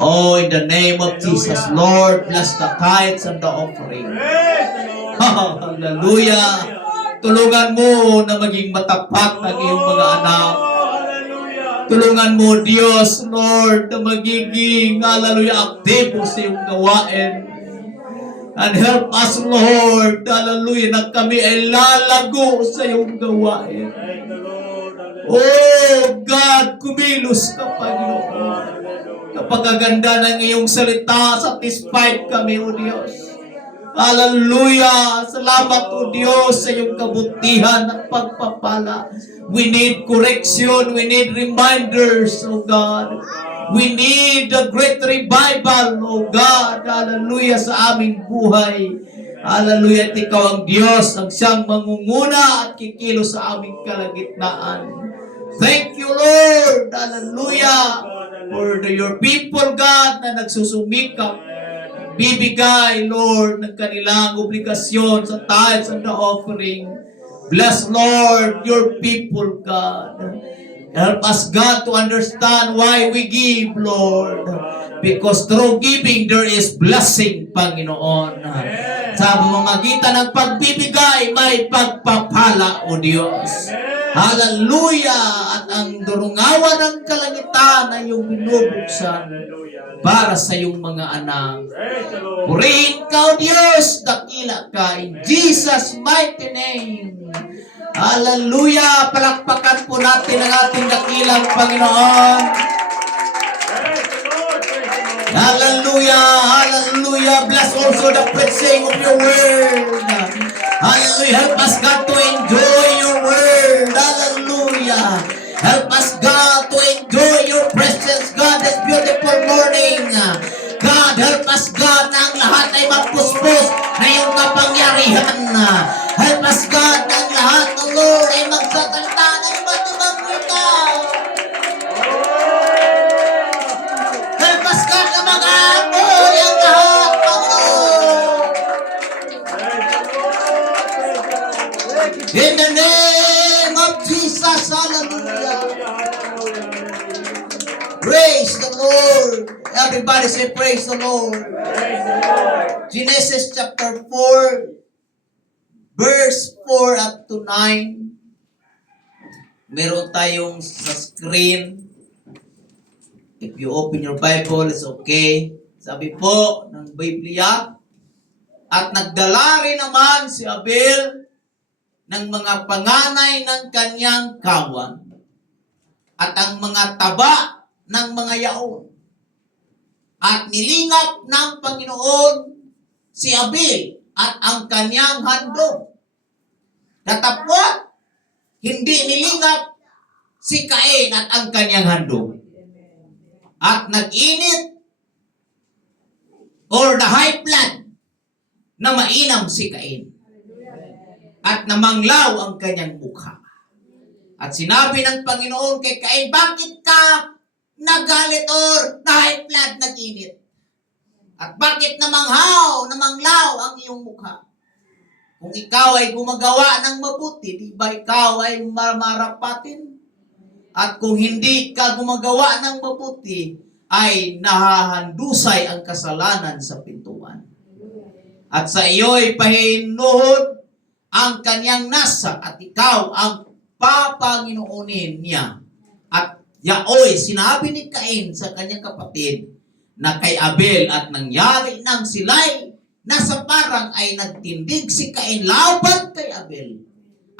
Oh, in the name of Jesus, Lord, bless the tithes and the offering. Hallelujah. Tulungan mo na maging matapat ang iyong mga anak. Tulungan mo, Diyos, Lord, na magiging, hallelujah, aktibo sa iyong gawain. And help us, Lord, hallelujah, na kami ay lalago sa iyong gawain. Oh, God, kumilos ka, Panginoon. Kapagaganda ng iyong salita, satisfied kami, O Diyos. Hallelujah! Salamat, O Diyos, sa iyong kabutihan at pagpapala. We need correction. We need reminders, O God. We need a great revival, O God. Hallelujah, sa aming buhay. Hallelujah, at ikaw ang Diyos, ang siyang mangunguna at kikilos sa aming kalagitnaan. Thank you, Lord. Hallelujah. For your people, God, na nagsusumikap, bibigay, Lord, ng kanilang obligasyon sa tithes and the offering. Bless, Lord, your people, God. Help us, God, to understand why we give, Lord. Because through giving, there is blessing, Panginoon. Sa pamamagitan ng pagbibigay, may pagpapala, O Diyos. Hallelujah! At ang durungawan ng kalangitan ay iyong binubuksan para sa iyong mga anak. Purihin ka, O Diyos, dakila ka, in Jesus' mighty name. Hallelujah! Palakpakan po natin ang ating dakilang Panginoon. Hallelujah! Hallelujah! Bless also the preaching of your word. Hallelujah! Help us, God, to enjoy your word. Hallelujah! Help us, God, to enjoy your presence, God, this beautiful morning. God, help us, God, na ang lahat ay mapuspos na iyong kapangyarihan. Help us, God, na ang lahat ng Lord ay magsasalita ng iba't ibang wika. Help us, God, na mag-aapoy ang lahat, Panginoon. In the name of Jesus, hallelujah. Praise the Lord. Everybody say praise the Lord. Praise the Lord. Genesis chapter 4, verse 4 up to 9. Meron tayong sa screen. If you open your Bible, it's okay. Sabi po ng Biblia, at nagdala rin naman si Abel ng mga panganay ng kanyang kawan at ang mga taba ng mga yaon. At nilingap ng Panginoon si Abel at ang kanyang handog. Katapwat, hindi nilingap si Cain at ang kanyang handog. At nag-init or the high blood na mainam si Cain. At namanglaw ang kanyang mukha. At sinabi ng Panginoon kay Cain, bakit ka nagalit or high blood nag-init? At bakit namanglaw ang iyong mukha? Kung ikaw ay gumagawa ng mabuti, di ba ikaw ay marapatin? At kung hindi ka gumagawa ng mabuti, ay nahahandusay ang kasalanan sa pintuan. At sa iyo ay pahinuhod ang kanyang nasa at ikaw ang papanginoonin niya. At yaoy, sinabi ni Cain sa kanyang kapatid na kay Abel at nangyari nang sila'y nasa parang ay nagtindig si Cain laban kay Abel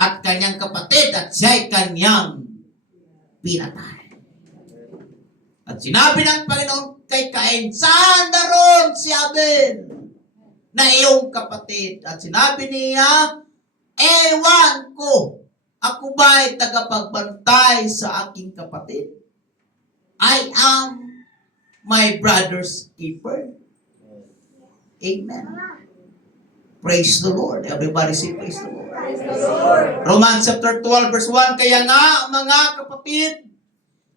at kanyang kapatid at siya'y kanyang pinatay. At sinabi ng Panginoon kay Cain, saan daron si Abel na iyong kapatid? At sinabi niya, ewan ko, ako ba'y tagapagbantay sa aking kapatid? I am my brother's keeper. Amen. Praise the Lord. Everybody say praise the Lord. Praise the Lord. Romans chapter 12 verse 1, kaya nga mga kapatid,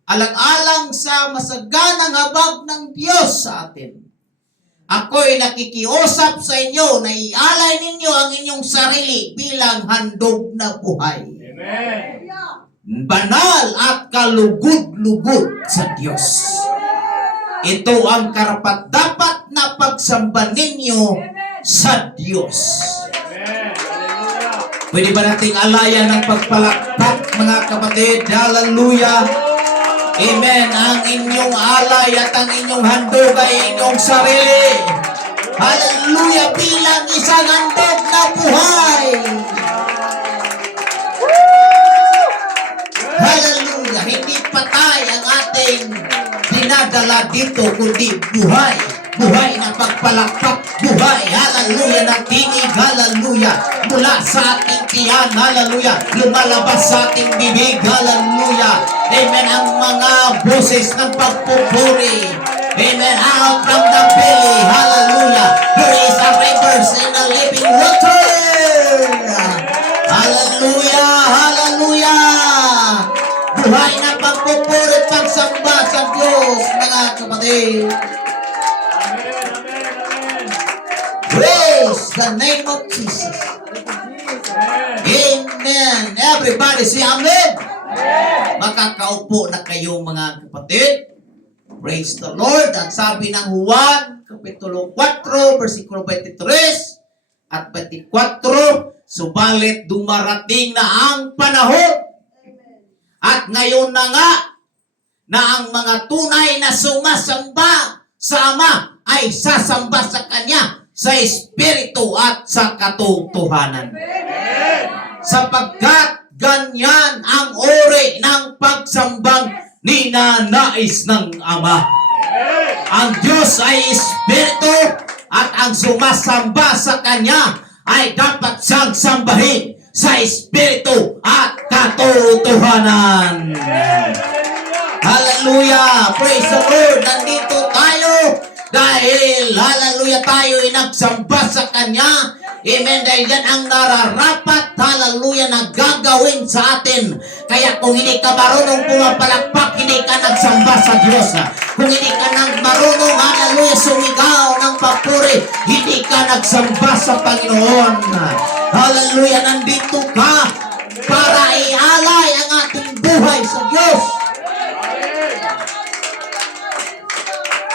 alang-alang sa masaganang habag ng Diyos sa atin, ako'y nakikiusap sa inyo na ialay ninyo ang inyong sarili bilang handog na buhay. Amen. Banal at kalugod-lugod sa Diyos. Ito ang karapat-dapat na pagsamba ninyo sa Diyos. Pwede ba nating alayan ng pagpalakpak, mga kapatid? Hallelujah! Amen. Ang inyong alay at ang inyong handog ay inyong sarili. Hallelujah! Bilang isang handog na buhay. Hallelujah! Hindi patay ang ating dinadala dito, kundi buhay. Buhay na pagpalakpak, buhay, hallelujah, na tinig, hallelujah, mula sa ating tiyan, hallelujah, lumalabas sa ating bibig, hallelujah, amen, ang mga boses ng pagpupuri, amen, out from the belly, hallelujah, there is a rivers in the living water, hallelujah, hallelujah, buhay na pagpupuri at pagsamba sa Diyos, mga kapatid. Praise the name of Jesus. Amen. Everybody say amen. Makakaupo na kayo, mga kapatid. Praise the Lord. At sabi ng Juan, Kapitulo 4, versikulo 23 at 24, subalit dumarating na ang panahon. At ngayon na nga, na ang mga tunay na sumasamba sa Ama ay sasamba sa Kanya sa Espiritu at sa katotohanan. Sapagkat ganyan ang uri ng pagsambang ninanais ng Ama. Ang Diyos ay Espiritu at ang sumasamba sa Kanya ay dapat siyang sambahin sa Espiritu at katotohanan. Hallelujah! Praise the Lord! Nandito tayo dahil, hallelujah, tayo ay nagsamba sa Kanya. Amen. Dahil yan ang nararapat, hallelujah, na gagawin sa atin. Kaya kung hindi ka marunong pumapalakpak, hindi ka nagsamba sa Diyos. Kung hindi ka nang marunong, hallelujah, sumigaw ng papuri, hindi ka nagsamba sa Panginoon. Hallelujah, nandito ka para ialay ang ating buhay sa Diyos.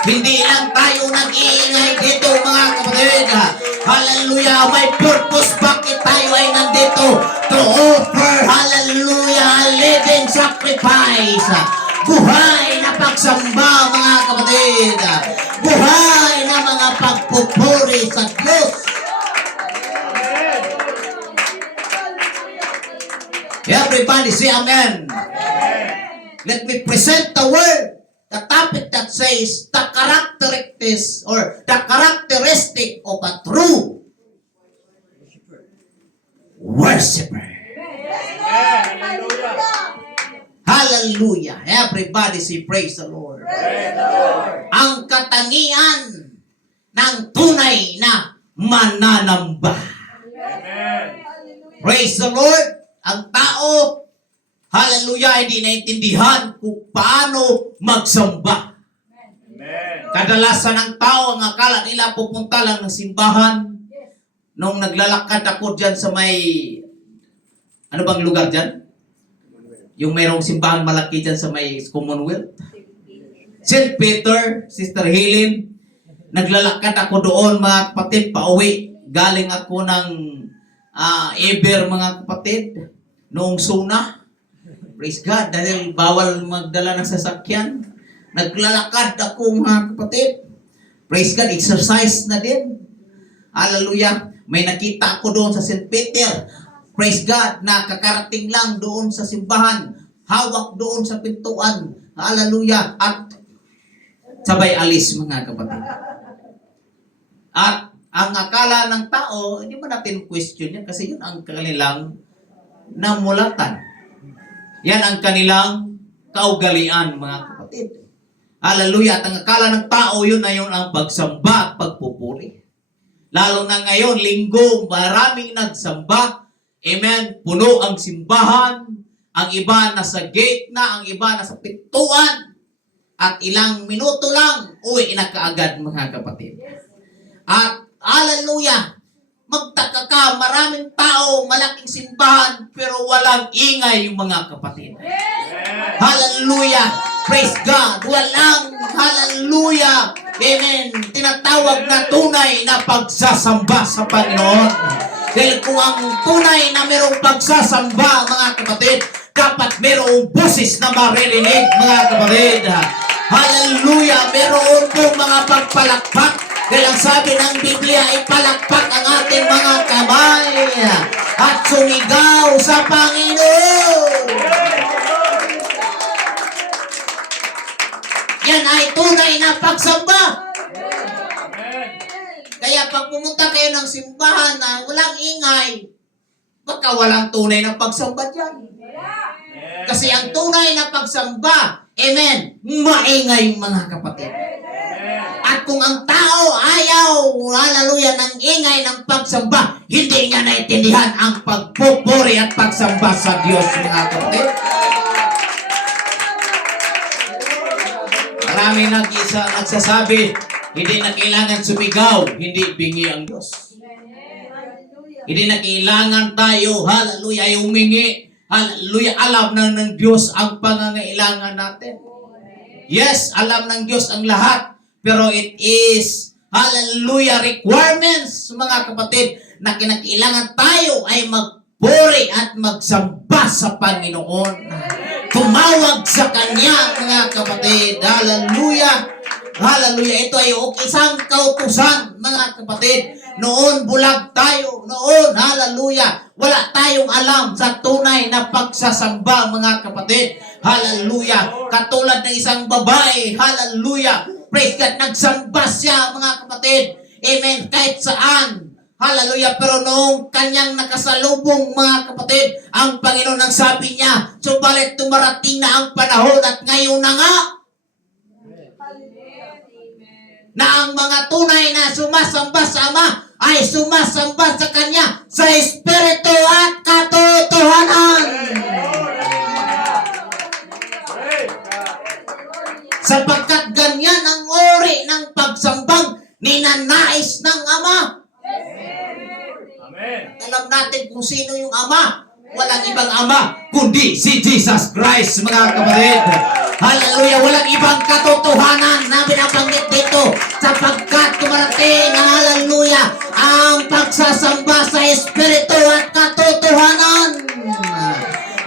Hindi lang tayo nag-iingay dito, mga kapatid. Hallelujah, may purpose bakit tayo ay nandito. To offer, hallelujah, a living sacrifice. Buhay na pagsamba, mga kapatid. Buhay na mga pagpupuri sa Diyos. Everybody say amen. Let me present the word. The topic that says the characteristics or the characteristic of a true worshiper. Hallelujah. Everybody say praise the Lord. Ang katangian ng tunay na mananamba. Praise the Lord. Ang tao, hallelujah, hindi naintindihan kung paano magsamba. Kadalasan ng tao, ang akala nila pupunta lang ng simbahan. Nung naglalakad ako dyan sa may, ano bang lugar dyan? Yung mayroong simbahan malaki dyan sa may Commonwealth. St. Peter, Sister Helen, naglalakad ako doon, mga kapatid, pauwi. Galing ako ng Eber, mga kapatid, noong Suna. Praise God, dahil bawal magdala ng sasakyan. Naglalakad ako, mga kapatid. Praise God, exercise na din. Hallelujah. May nakita ako doon sa St. Peter. Praise God, na kakarating lang doon sa simbahan. Hawak doon sa pintuan. Hallelujah. At sabay alis, mga kapatid. At ang akala ng tao, hindi mo natin question yan kasi yun ang kanilang namulatan. Yan ang kanilang kaugalian, mga kapatid. Hallelujah. At ang akala ng tao, yun na yun ang pagsamba at pagpupuri. Lalo na ngayon, linggo, maraming nagsamba. Amen. Puno ang simbahan. Ang iba nasa gate na, ang iba nasa pintuan. At ilang minuto lang, uwi na kaagad, mga kapatid. At hallelujah. Magtaka ka, maraming tao, malaking simbahan, pero walang ingay yung mga kapatid. Hallelujah! Praise God. Walang, hallelujah, amen, tinatawag na tunay na pagsasamba sa Panginoon. Dahil kung ang tunay na mayroong pagsasamba, mga kapatid, dapat mayroong boses na maririnig, mga kapatid. Hallelujah! Mayroon pong mga pagpalakpak. Dahil ang sabi ng Biblia, ipalakpak ang ating mga kamay at sumigaw sa Panginoon. Yan ay tunay na pagsamba. Kaya pag pumunta kayo ng simbahan na walang ingay, baka walang tunay na pagsamba dyan. Kasi ang tunay na pagsamba, amen, maingay mga kapatid. At kung ang tao ayaw, hallelujah, ng ingay ng pagsamba, hindi niya naintindihan ang pagpupuri at pagsamba sa Diyos, mga kapatid. Marami nagsasabi, hindi na kailangan sumigaw, hindi bingi ang Diyos. Hindi na kailangan tayo, hallelujah, ay humingi. Hallelujah, alam na ng Diyos ang pangangailangan natin. Yes, alam ng Diyos ang lahat. Pero it is, hallelujah, requirements, mga kapatid, na kinakailangan tayo ay magpuri at magsamba sa Panginoon. Tumawag sa Kanya, mga kapatid. Hallelujah. Hallelujah. Ito ay isang kautusan, mga kapatid. Noon bulag tayo. Noon, hallelujah, wala tayong alam sa tunay na pagsasamba, mga kapatid. Hallelujah. Katulad ng isang babae, hallelujah, praise God, nagsamba siya, mga kapatid. Amen. Kahit saan. Hallelujah. Pero noong kanyang nakasalubong, mga kapatid, ang Panginoon ang sabi niya, subalit tumarating na ang panahon at ngayon na nga, na ang mga tunay na sumasamba sa Ama ay sumasamba sa Kanya sa Espiritu at katotohanan. Sapagkat ganyan ang uri ng pagsambang ninanais ng Ama. Amen. Alam natin kung sino yung Ama. Walang ibang Ama kundi si Jesus Christ, mga kapatid. Hallelujah. Walang ibang katotohanan na binabanggit dito sapagkat tumarating, hallelujah, ang pagsasamba sa Espiritu at katotohanan.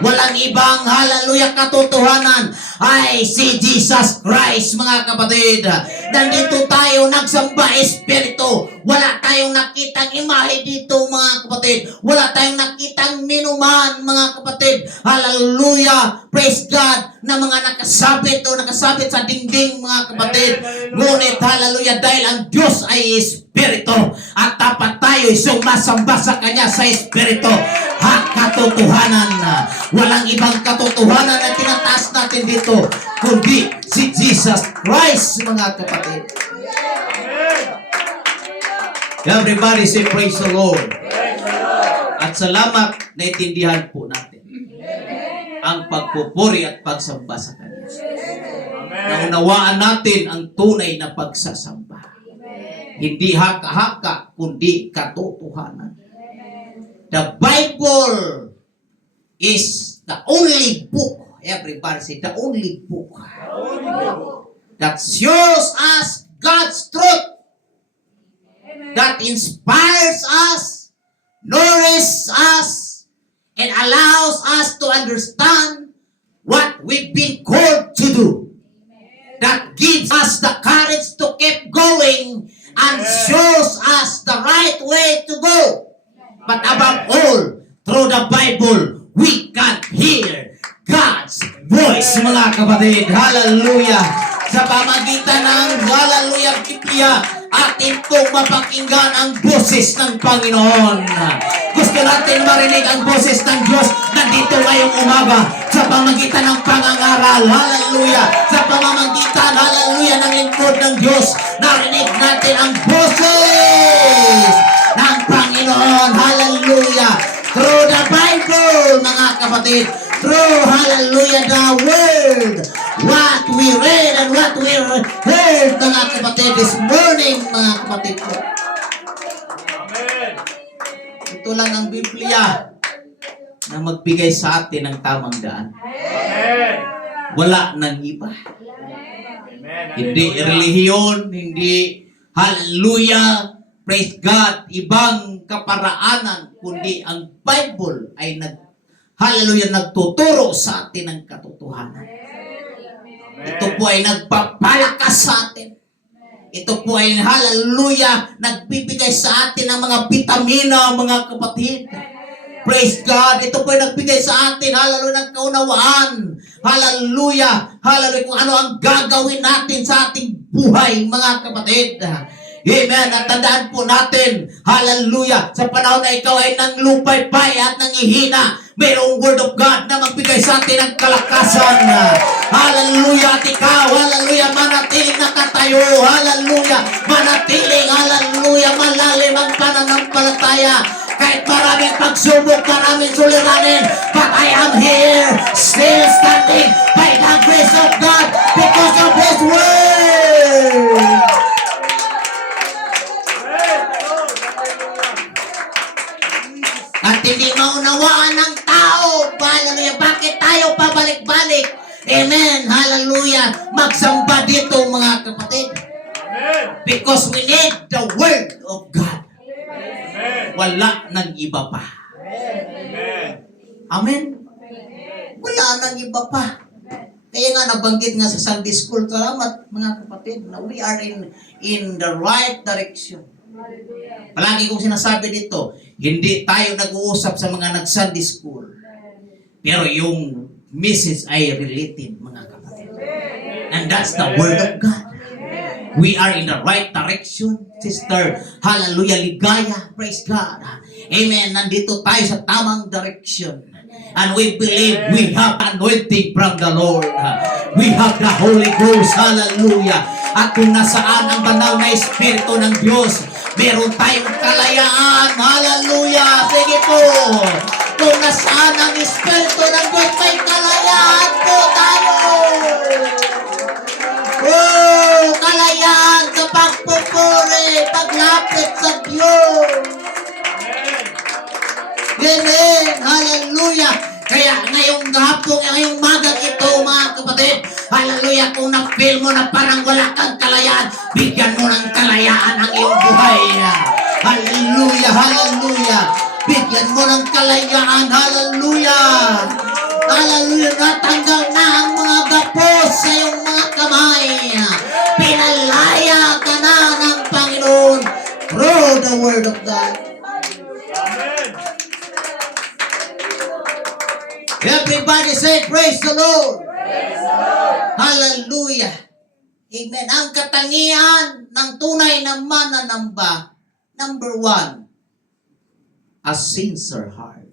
Walang ibang, hallelujah, katotohanan ay si Jesus Christ, mga kapatid. Nandito tayo nagsamba Espiritu. Wala tayong nakitang imahe dito, mga kapatid. Wala tayong nakitang minuman, mga kapatid. Hallelujah, praise God, na mga nakasabit o nakasabit sa dingding, mga kapatid. Ngunit, hallelujah, dahil ang Diyos ay Espiritu at dapat tayo sumasamba sa Kanya sa Espiritu at katotohanan. Walang ibang katotohanan na tinataas natin dito kundi si Jesus Christ, mga kapatid. Everybody say praise the Lord. At salamat, naintindihan po natin ang pagpupuri at pagsamba sa Kanya. Naunawaan natin ang tunay na pagsasamba. Hindi haka-haka, kundi katotohanan. The Bible is the only book, everybody say, the only book that shows us God's truth, that inspires us, nourishes us, and allows us to understand what we've been called to do. That gives us the courage to keep going and shows us the right way to go. But above all, through the Bible, we can hear God's voice, mga kapatid. Hallelujah! Sa pamagitan ng hallelujah Biblia, atin pong mapakinggan ang boses ng Panginoon. Gusto natin marinig ang boses ng Diyos nandito ngayong umaga sa pamagitan ng pangangaral. Hallelujah! Sa pamamagitan, hallelujah, ng lingkod ng Diyos, narinig natin ang boses ng Panginoon. Hallelujah! Through the Bible, mga kapatid. Through, hallelujah, the Word. What we read and what we heard, mga kapatid, this morning, mga kapatid ko. Amen. Ito lang ang Biblia na magbigay sa atin ng tamang daan. Amen. Wala nang iba. Amen. Hindi relihiyon, hindi hallelujah, praise God, ibang kaparaanan, kundi ang Bible ay hallelujah, nagtuturo sa atin ng katotohanan. Ito po ay nagpapalakas sa atin. Ito po ay hallelujah, nagbibigay sa atin ng mga bitamina, mga kapatid. Praise God. Ito po ay nagbigay sa atin, hallelujah, ng kaunawaan. Hallelujah. Hallelujah. Kung ano ang gagawin natin sa ating buhay, mga kapatid. Amen. At tandaan po natin, hallelujah, sa panahon na ikaw ay nanglupay-pay at nangihina, mayroong word of God na magbigay sa atin ng kalakasan. Hallelujah. At ikaw, hallelujah, manatiling nakatayo. Hallelujah. Manatiling, hallelujah, malalim ang pananampalataya. Kahit maraming pagsubok, maraming suliranin, but I am here, still standing by the grace of God because of His word. At hindi maunawaan ng tao, hallelujah, bakit tayo pabalik-balik? Amen, hallelujah, magsamba dito mga kapatid. Because we need the word of God. Wala nang iba pa. Amen? Wala nang iba pa. Kaya nga nabanggit nga sa Sunday School, salamat mga kapatid, na we are in the right direction. Palagi kong sinasabi dito, hindi tayo nag-uusap sa mga nag-Sunday School. Pero yung message ay related, mga kapatid. And that's the word of God. We are in the right direction, sister. Hallelujah, ligaya. Praise God. Amen. Nandito tayo sa tamang direction. And we believe we have anointing from the Lord. We have the Holy Ghost. Hallelujah. At kung nasaan ang banal na Espiritu ng Diyos, meron tayong kalayaan. Hallelujah. Sige po. Kung nasaan ang Espiritu ng Diyos, may kalayaan po tayo. Oh, kalayaan sa pagpupuri, paglapit sa Diyos. Amen. Hallelujah. Kaya ngayong hapon, ngayong magang ito, mga kapatid, hallelujah, kung na-feel mo na parang wala kang kalayaan, bigyan mo ng kalayaan ang iyong buhay. Hallelujah, hallelujah. Bigyan mo ng kalayaan, hallelujah. Hallelujah, natanggal na ang mga gapos sa iyong mga kamay. Pinalaya ka na ng Panginoon through the word of God. Everybody say, praise the Lord. Praise the Lord. Hallelujah. Amen. Ang katangian ng tunay na mananamba, number 1, a sincere heart.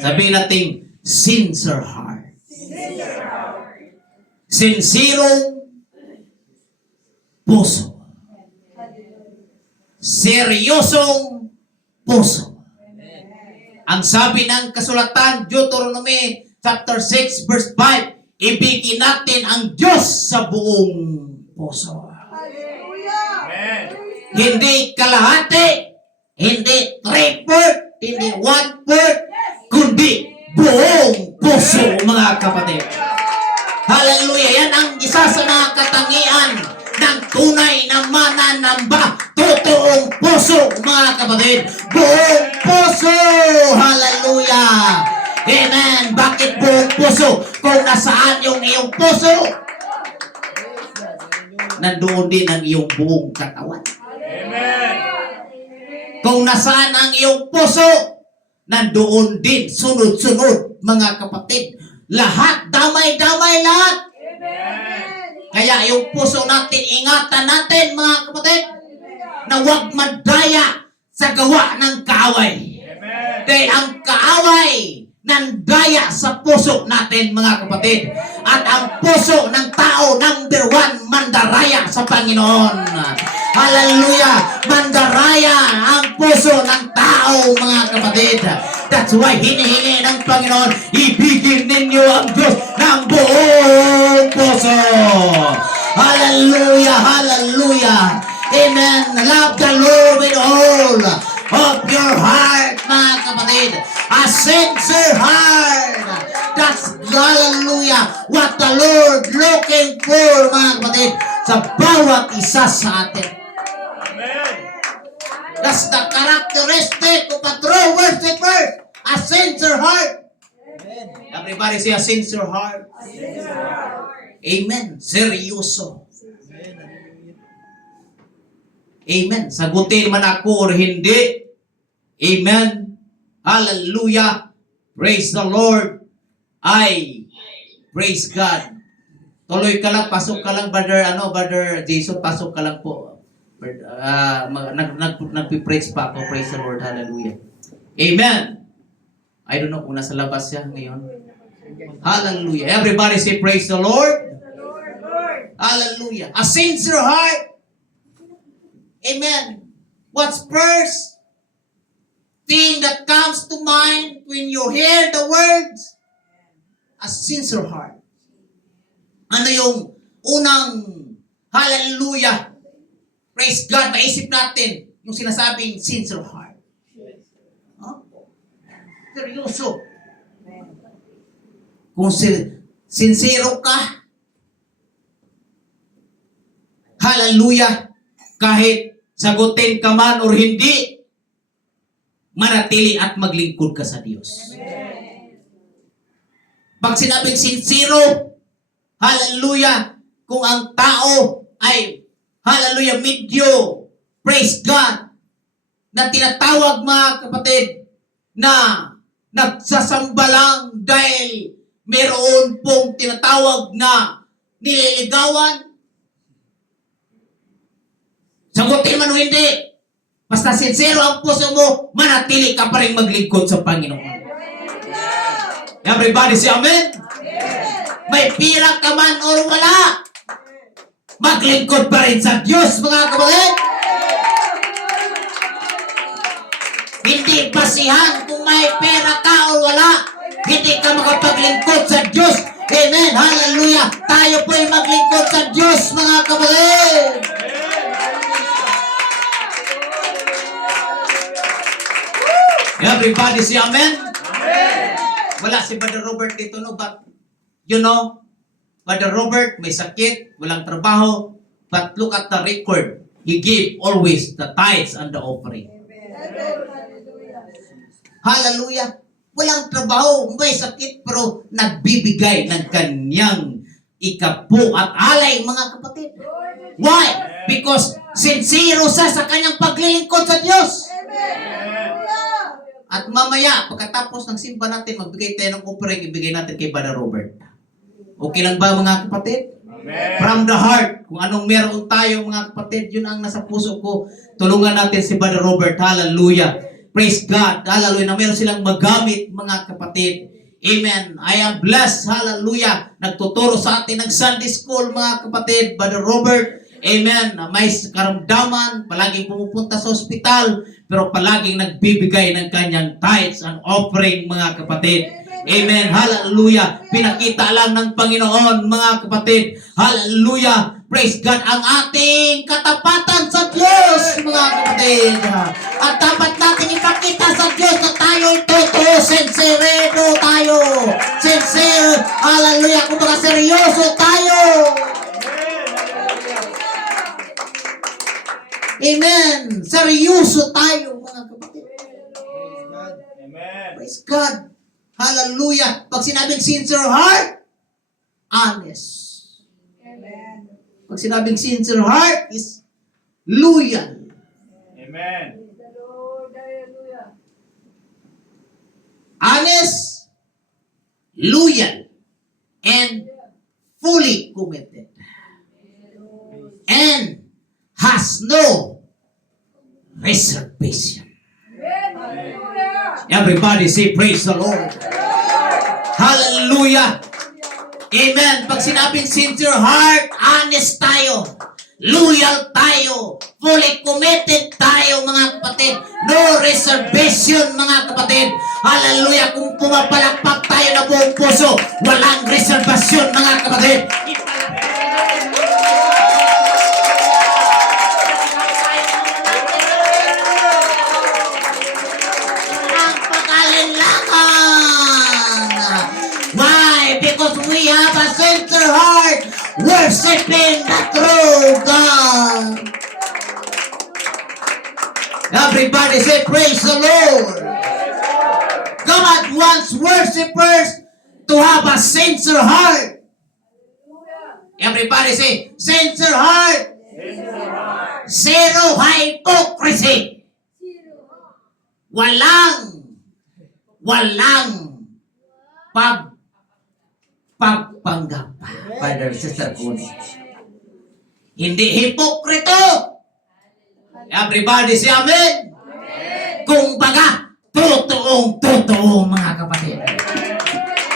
Sabihin natin, sincere heart. Sincerong puso. Seryosong puso. Ang sabi ng kasulatan, Deuteronomy chapter 6 verse 5, ibigin natin ang Diyos sa buong puso. Amen. Hindi kalahati, hindi 3/4, hindi 1/4, kundi buong puso, mga kapatid. Hallelujah! Yan ang isa sa mga katangian ng tunay na mananamba. Totoong puso, mga kapatid. Buong puso! Hallelujah! Amen! Bakit buong puso? Kung nasaan yung iyong puso, nandoon din ang iyong buong katawan. Amen. Kung nasaan ang iyong puso, nandoon din, sunod-sunod, mga kapatid. Lahat, damay-damay lahat. Kaya yung puso natin, ingatan natin, mga kapatid, na huwag madaya sa gawa ng kaaway. Amen. Dahil ang kaaway nandaya sa puso natin, mga kapatid. At ang puso ng tao, number 1, mandaraya sa Panginoon. Hallelujah! Mandaraya ang puso ng tao, mga kapatid. That's why hinihingi ng Panginoon, ibigin ninyo ang Diyos ng buong puso. Hallelujah! Hallelujah! Amen! Love the Lord with all of your heart, mga kapatid. A sincere heart. That's hallelujah, what the Lord looking for, mga kapatid, sa bawat isa sa atin. Amen. That's the characteristic of a true worshiper, a sincere heart. Everybody say a sincere heart. Amen. Seryoso. Amen. Sagutin man ako or hindi. Amen. Hallelujah. Praise the Lord. Praise God. Tuloy ka lang, pasok ka lang, brother Jason, pasok ka lang po. Nagpipraise pa ako. Praise the Lord. Hallelujah. Amen. I don't know kung nasa labas siya ngayon. Hallelujah. Everybody say praise the Lord. Hallelujah. A sincere heart. Amen. What's first thing that comes to mind when you hear the words? A sincere heart. Ano yung unang hallelujah? Praise God. Maisip natin yung sinasabing sincere heart. Huh? Seryoso. Kung sincero ka, hallelujah, kahit sagutin ka man or hindi, manatili at maglingkod ka sa Diyos. Pag sinabing sincero, hallelujah, kung ang tao ay, hallelujah, medyo, praise God, na tinatawag mga kapatid, na nagsasamba lang dahil meron pong tinatawag na nililigawan, sagutin man o hindi, basta sincero ang puso mo, manatili ka pa rin maglingkod sa Panginoon. Everybody say amen? May pira ka man o wala, maglingkod pa rin sa Diyos, mga kapatid. Hindi basihan kung may pera ka o wala, hindi ka makapaglingkod sa Diyos. Amen. Hallelujah. Tayo po ay maglingkod sa Diyos, mga kapatid. Everybody say amen? Amen. Wala si Brother Robert dito, no? But, you know, Brother Robert may sakit, walang trabaho, but look at the record. He gave always the tithes and the offering. Hallelujah. Walang trabaho, may sakit, pero nagbibigay ng kanyang ikapu at alay, mga kapatid. Why? Because sincero siya sa kanyang paglilingkod sa Diyos. At mamaya, pagkatapos ng simba natin, magbigay tayo ng offering, ibigay natin kay Brother Robert. Okay lang ba, mga kapatid? Amen. From the heart, kung anong meron tayo, mga kapatid, yun ang nasa puso ko. Tulungan natin si Brother Robert. Hallelujah. Praise God. Hallelujah. Na meron silang magamit, mga kapatid. Amen. I am blessed. Hallelujah. Nagtuturo sa atin ng Sunday School, mga kapatid. Brother Robert. Amen. Na may karamdaman, palaging pumupunta sa ospital, pero palaging nagbibigay ng kanyang tithes and offering, mga kapatid. Amen. Hallelujah. Pinakita lang ng Panginoon, mga kapatid. Hallelujah. Praise God. Ang ating katapatan sa Diyos, mga kapatid. At dapat natin ipakita sa Diyos na tayo'y totoo, sincerado tayo. Sincere. Hallelujah. Kung baka seryoso tayo. Amen. Seryoso tayo, mga kapatid. Amen. Praise God. Hallelujah. Pag sinabing sincere heart, honest. Pag sinabing sincere heart is loyal. Amen. Honest, loyal, and fully committed. And has no reservation. Everybody say praise the Lord. Hallelujah. Amen. Pag sinabing sincere heart, honest tayo. Loyal tayo. Fully committed tayo, mga kapatid. No reservation, mga kapatid. Hallelujah. Kung pumapalakpak tayo na buong puso, walang reservasyon, mga kapatid. worshiping the true God. Everybody say, praise the Lord. God wants worshipers to have a sincere heart. Everybody say, sincere heart. Zero hypocrisy. Walang pagpanggap. Father, Sister Connie. Hindi hipokrito. Everybody say amen. Kung baga, totoong mga kapatid.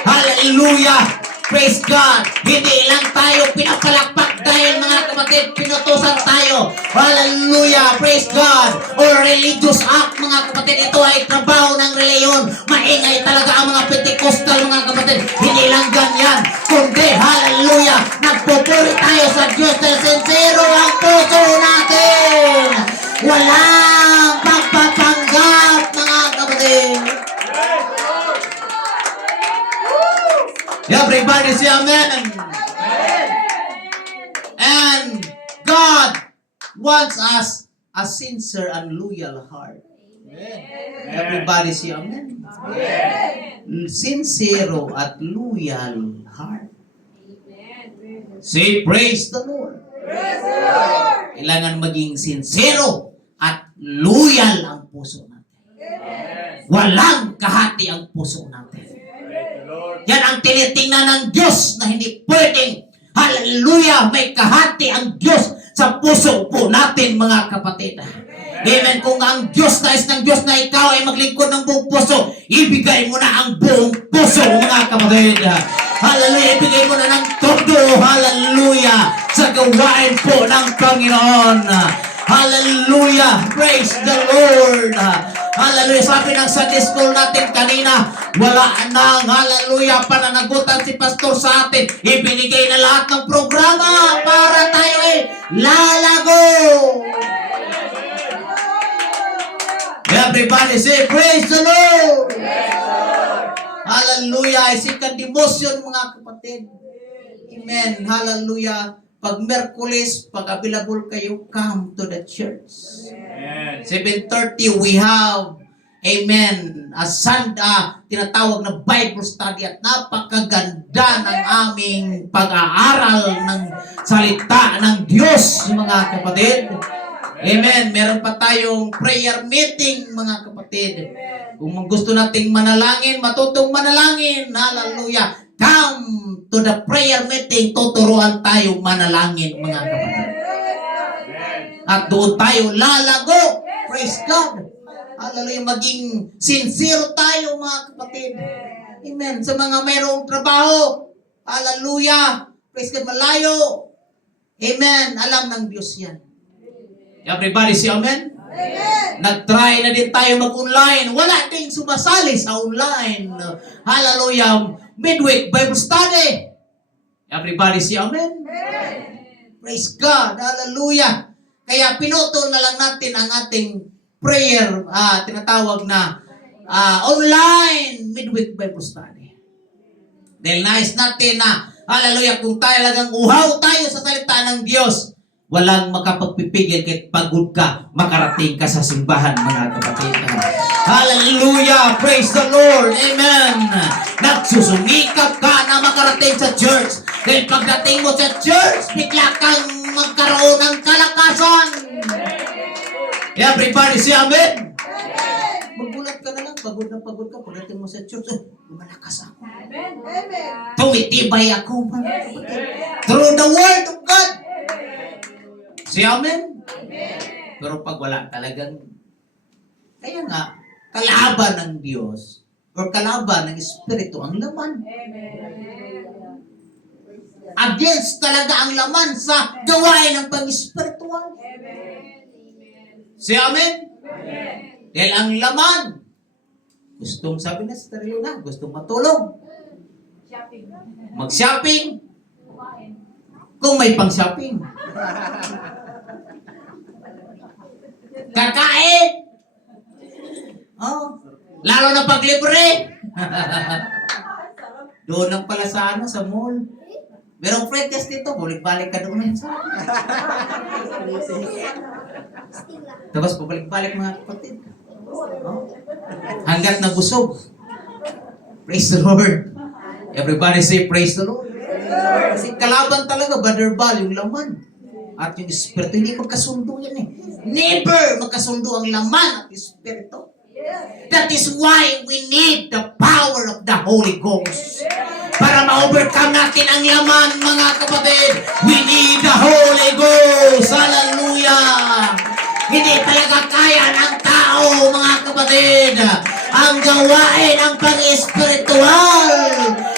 Hallelujah. Praise God. Hindi lang tayo pinapalakpak dahil mga kapatid, pinutusan tayo. Hallelujah. Praise God. Or religious act mga kapatid. Ito ay trabaho ng reliyon. Maingay talaga ang mga Pentecostal mga kapatid. Hindi lang ganyan. Kundi, hallelujah, nagpupuri tayo sa Diyos na sincero ang puso natin. Walang pagpapanggap mga kapatid. Everybody say amen. And God wants us a sincere and loyal heart. Everybody say amen. Sincero at loyal heart. Say praise the Lord. Kailangan maging sincero at loyal ang puso natin. Walang kahati ang puso natin. Yan ang tinitingnan ng Diyos na hindi pwedeng, hallelujah, may kahati ang Diyos sa puso po natin mga kapatid. Amen. Kung ang Diyos nais ng Diyos na ikaw ay maglingkod ng buong puso, ibigay mo na ang buong puso mga kapatid. Hallelujah. Ibigay mo na ng todo, hallelujah, sa gawain po ng Panginoon. Hallelujah. Praise the Lord. Hallelujah. Sabi ng Sunday school natin kanina, wala nang, hallelujah, pananagutan si pastor sa atin. Ibinigay na lahat ng programa para tayo ay lalago. Everybody say, praise the Lord. Hallelujah. Second devotion mga kapatid. Amen. Hallelujah. Pag Merkulis, pag available kayo, come to the church. Amen. 7:30 we have, amen, a tinatawag na Bible study at napakaganda ng aming pag-aaral ng salita ng Diyos, mga kapatid. Amen. Meron pa tayong prayer meeting, mga kapatid. Kung gusto nating manalangin, matutong manalangin. Hallelujah. Come to the prayer meeting, tuturuan tayo manalangin, mga kapatid. At doon tayo lalago. Praise God. Hallelujah. Maging sincere tayo, mga kapatid. Amen. Sa mga mayroong trabaho, hallelujah. Praise God. Malayo. Amen. Alam ng Diyos yan. Everybody say amen? Amen. Nag-try na din tayo mag-online. Wala ding sumasali sa online. Hallelujah. Midweek Bible study. Everybody say amen? Amen. Praise God. Hallelujah. Kaya pinutol na lang natin ang ating prayer, tinatawag na online midweek Bible study. Dahil nais natin na, hallelujah, kung talagang uhaw tayo sa salita ng Diyos, walang makapagpipigil kahit pagod ka, makarating ka sa simbahan, mga kapatid. Hallelujah! Praise the Lord! Amen! Nagsusumikap ka na makarating sa church. Dahil pagdating mo sa church, bigla kang magkaroon ng kalakasan. Everybody say amen! Magulat ka na lang, pagod na pagod ka. Pagdating mo sa church, lumalakas ako. Tumitibay ako, mga kapatid. Through the word of God. Say amen? Amen. Pero pag wala talagang, kaya nga, kalaban ng Diyos or kalaban ng Espiritu ang laman. Amen. Against talaga ang laman sa gawain ng pang-espiritual. Say amen? Amen. Dahil ang laman, gustong, sabi na sa Tarilo na, gustong matulog. Mag-shopping. Kung may pang-shopping. Kakain. Oh, lalo na pag libre. Doon lang pala sa sa mall. Merong pretest dito, balik-balik ka doon. Tapos pabalik-balik mga kapatid. No? Hanggat nabusog. Praise the Lord. Everybody say praise the Lord. Kasi kalaban talaga, Brother Bal, yung laman. At yung espiritu, hindi magkasundo yan eh. Never magkasundo ang laman at espiritu. That is why we need the power of the Holy Ghost. Para ma-overcome natin ang laman, mga kapatid, we need the Holy Ghost. Hallelujah! Hindi talaga kaya ng tao, mga kapatid, ang gawain ng pang-espiritual.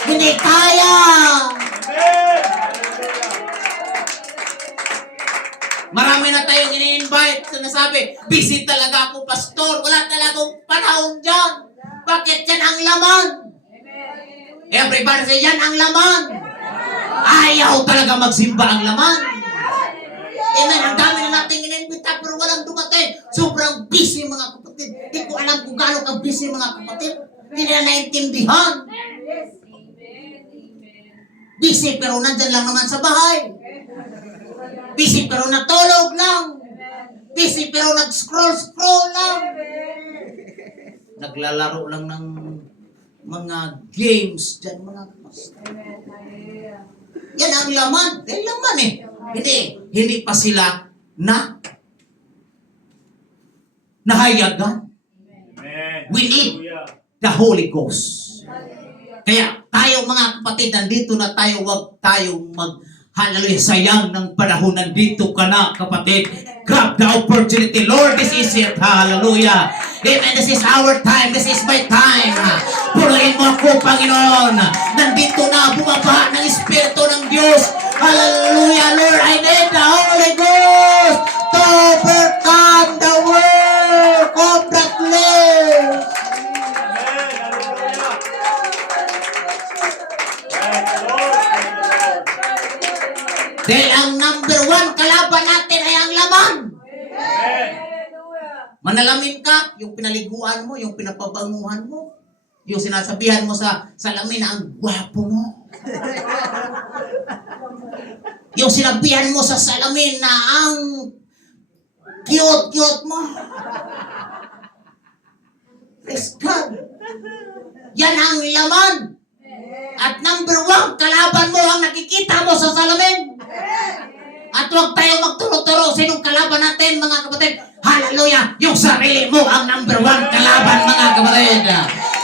Hindi kaya. Marami na tayong ini-invite. Sinasabi, busy talaga ako, pastor. Wala talagang panahon dyan. Bakit yan ang laman? Everybody say, yan ang laman. Ayaw talaga magsimba ang laman. Amen. Ang dami na nating in-invite pero walang dumating. Sobrang busy, mga kapatid. Hindi ko alam kung gaano ka busy, mga kapatid. Hindi na naintindihan. Busy pero nandyan lang naman sa bahay. Busy pero natulog lang. Busy pero nag-scroll lang. Naglalaro lang ng mga games dyan, mga kapatid. Yan ang laman. Yan laman eh. Hindi pa sila nahayagan. We need the Holy Ghost. Kaya tayo, mga kapatid, nandito na tayo, wag tayong hallelujah, sayang ng panahon, nandito ka na, kapatid. Grab the opportunity. Lord, this is it. Hallelujah. Amen. This is our time. This is my time. Purihin mo ako, Panginoon. Nandito na, bumaba ng Espiritu ng Diyos. Hallelujah, Lord. I need the Holy Ghost to overcome the work of the flesh. Dahil ang number one kalaban natin ay ang laman. Manalamin ka, yung pinaliguan mo, yung pinapabanguhan mo, yung sinasabihan mo sa salamin na ang gwapo mo. Yung sinabihan mo sa salamin na ang cute mo. Praise God. Yan ang laman. At number one, kalaban mo ang nakikita mo sa salamin. At huwag tayo magturo-turo. Sinong kalaban natin, mga kapatid? Hallelujah! Yung sarili mo ang number one kalaban, mga kapatid.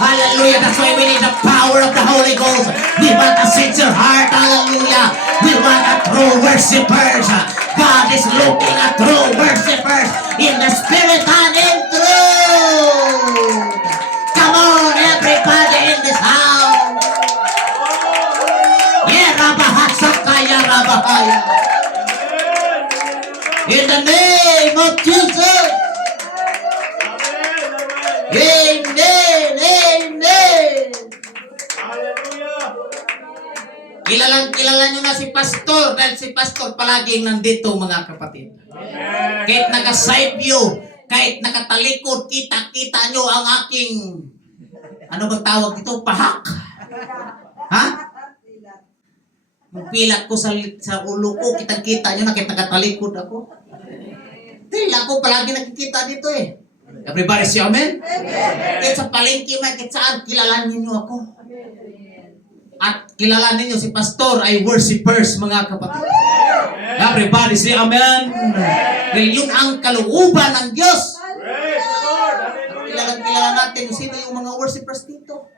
Hallelujah! That's why we need the power of the Holy Ghost. We want a sincere heart. Hallelujah! We want a true worshipers. God is looking at true worshipers in the spirit and in truth. Come on, everybody in this house. Yerabahasakaya Rabahaya. In the name of Jesus. Amen. Amen. Kilala nyo na si Pastor dahil si Pastor palaging nandito, mga kapatid. Kahit naka-side view, kahit nakatalikod, kita-kita nyo ang aking, ano bang tawag dito? Pahak. Ha? Magpilat ko sa ulo ko, kitang-kita nyo na kahit nakatalikod ako. Dahil ako palagi nakikita dito eh. Everybody say amen? Kahit sa palengke, kahit saan, kilalanin nyo ako. At kilalanin nyo si Pastor ay worshipers, mga kapatid. Everybody say amen? Dahil yun ang kalooban ng Diyos. Kilala natin sino yung mga worshipers dito.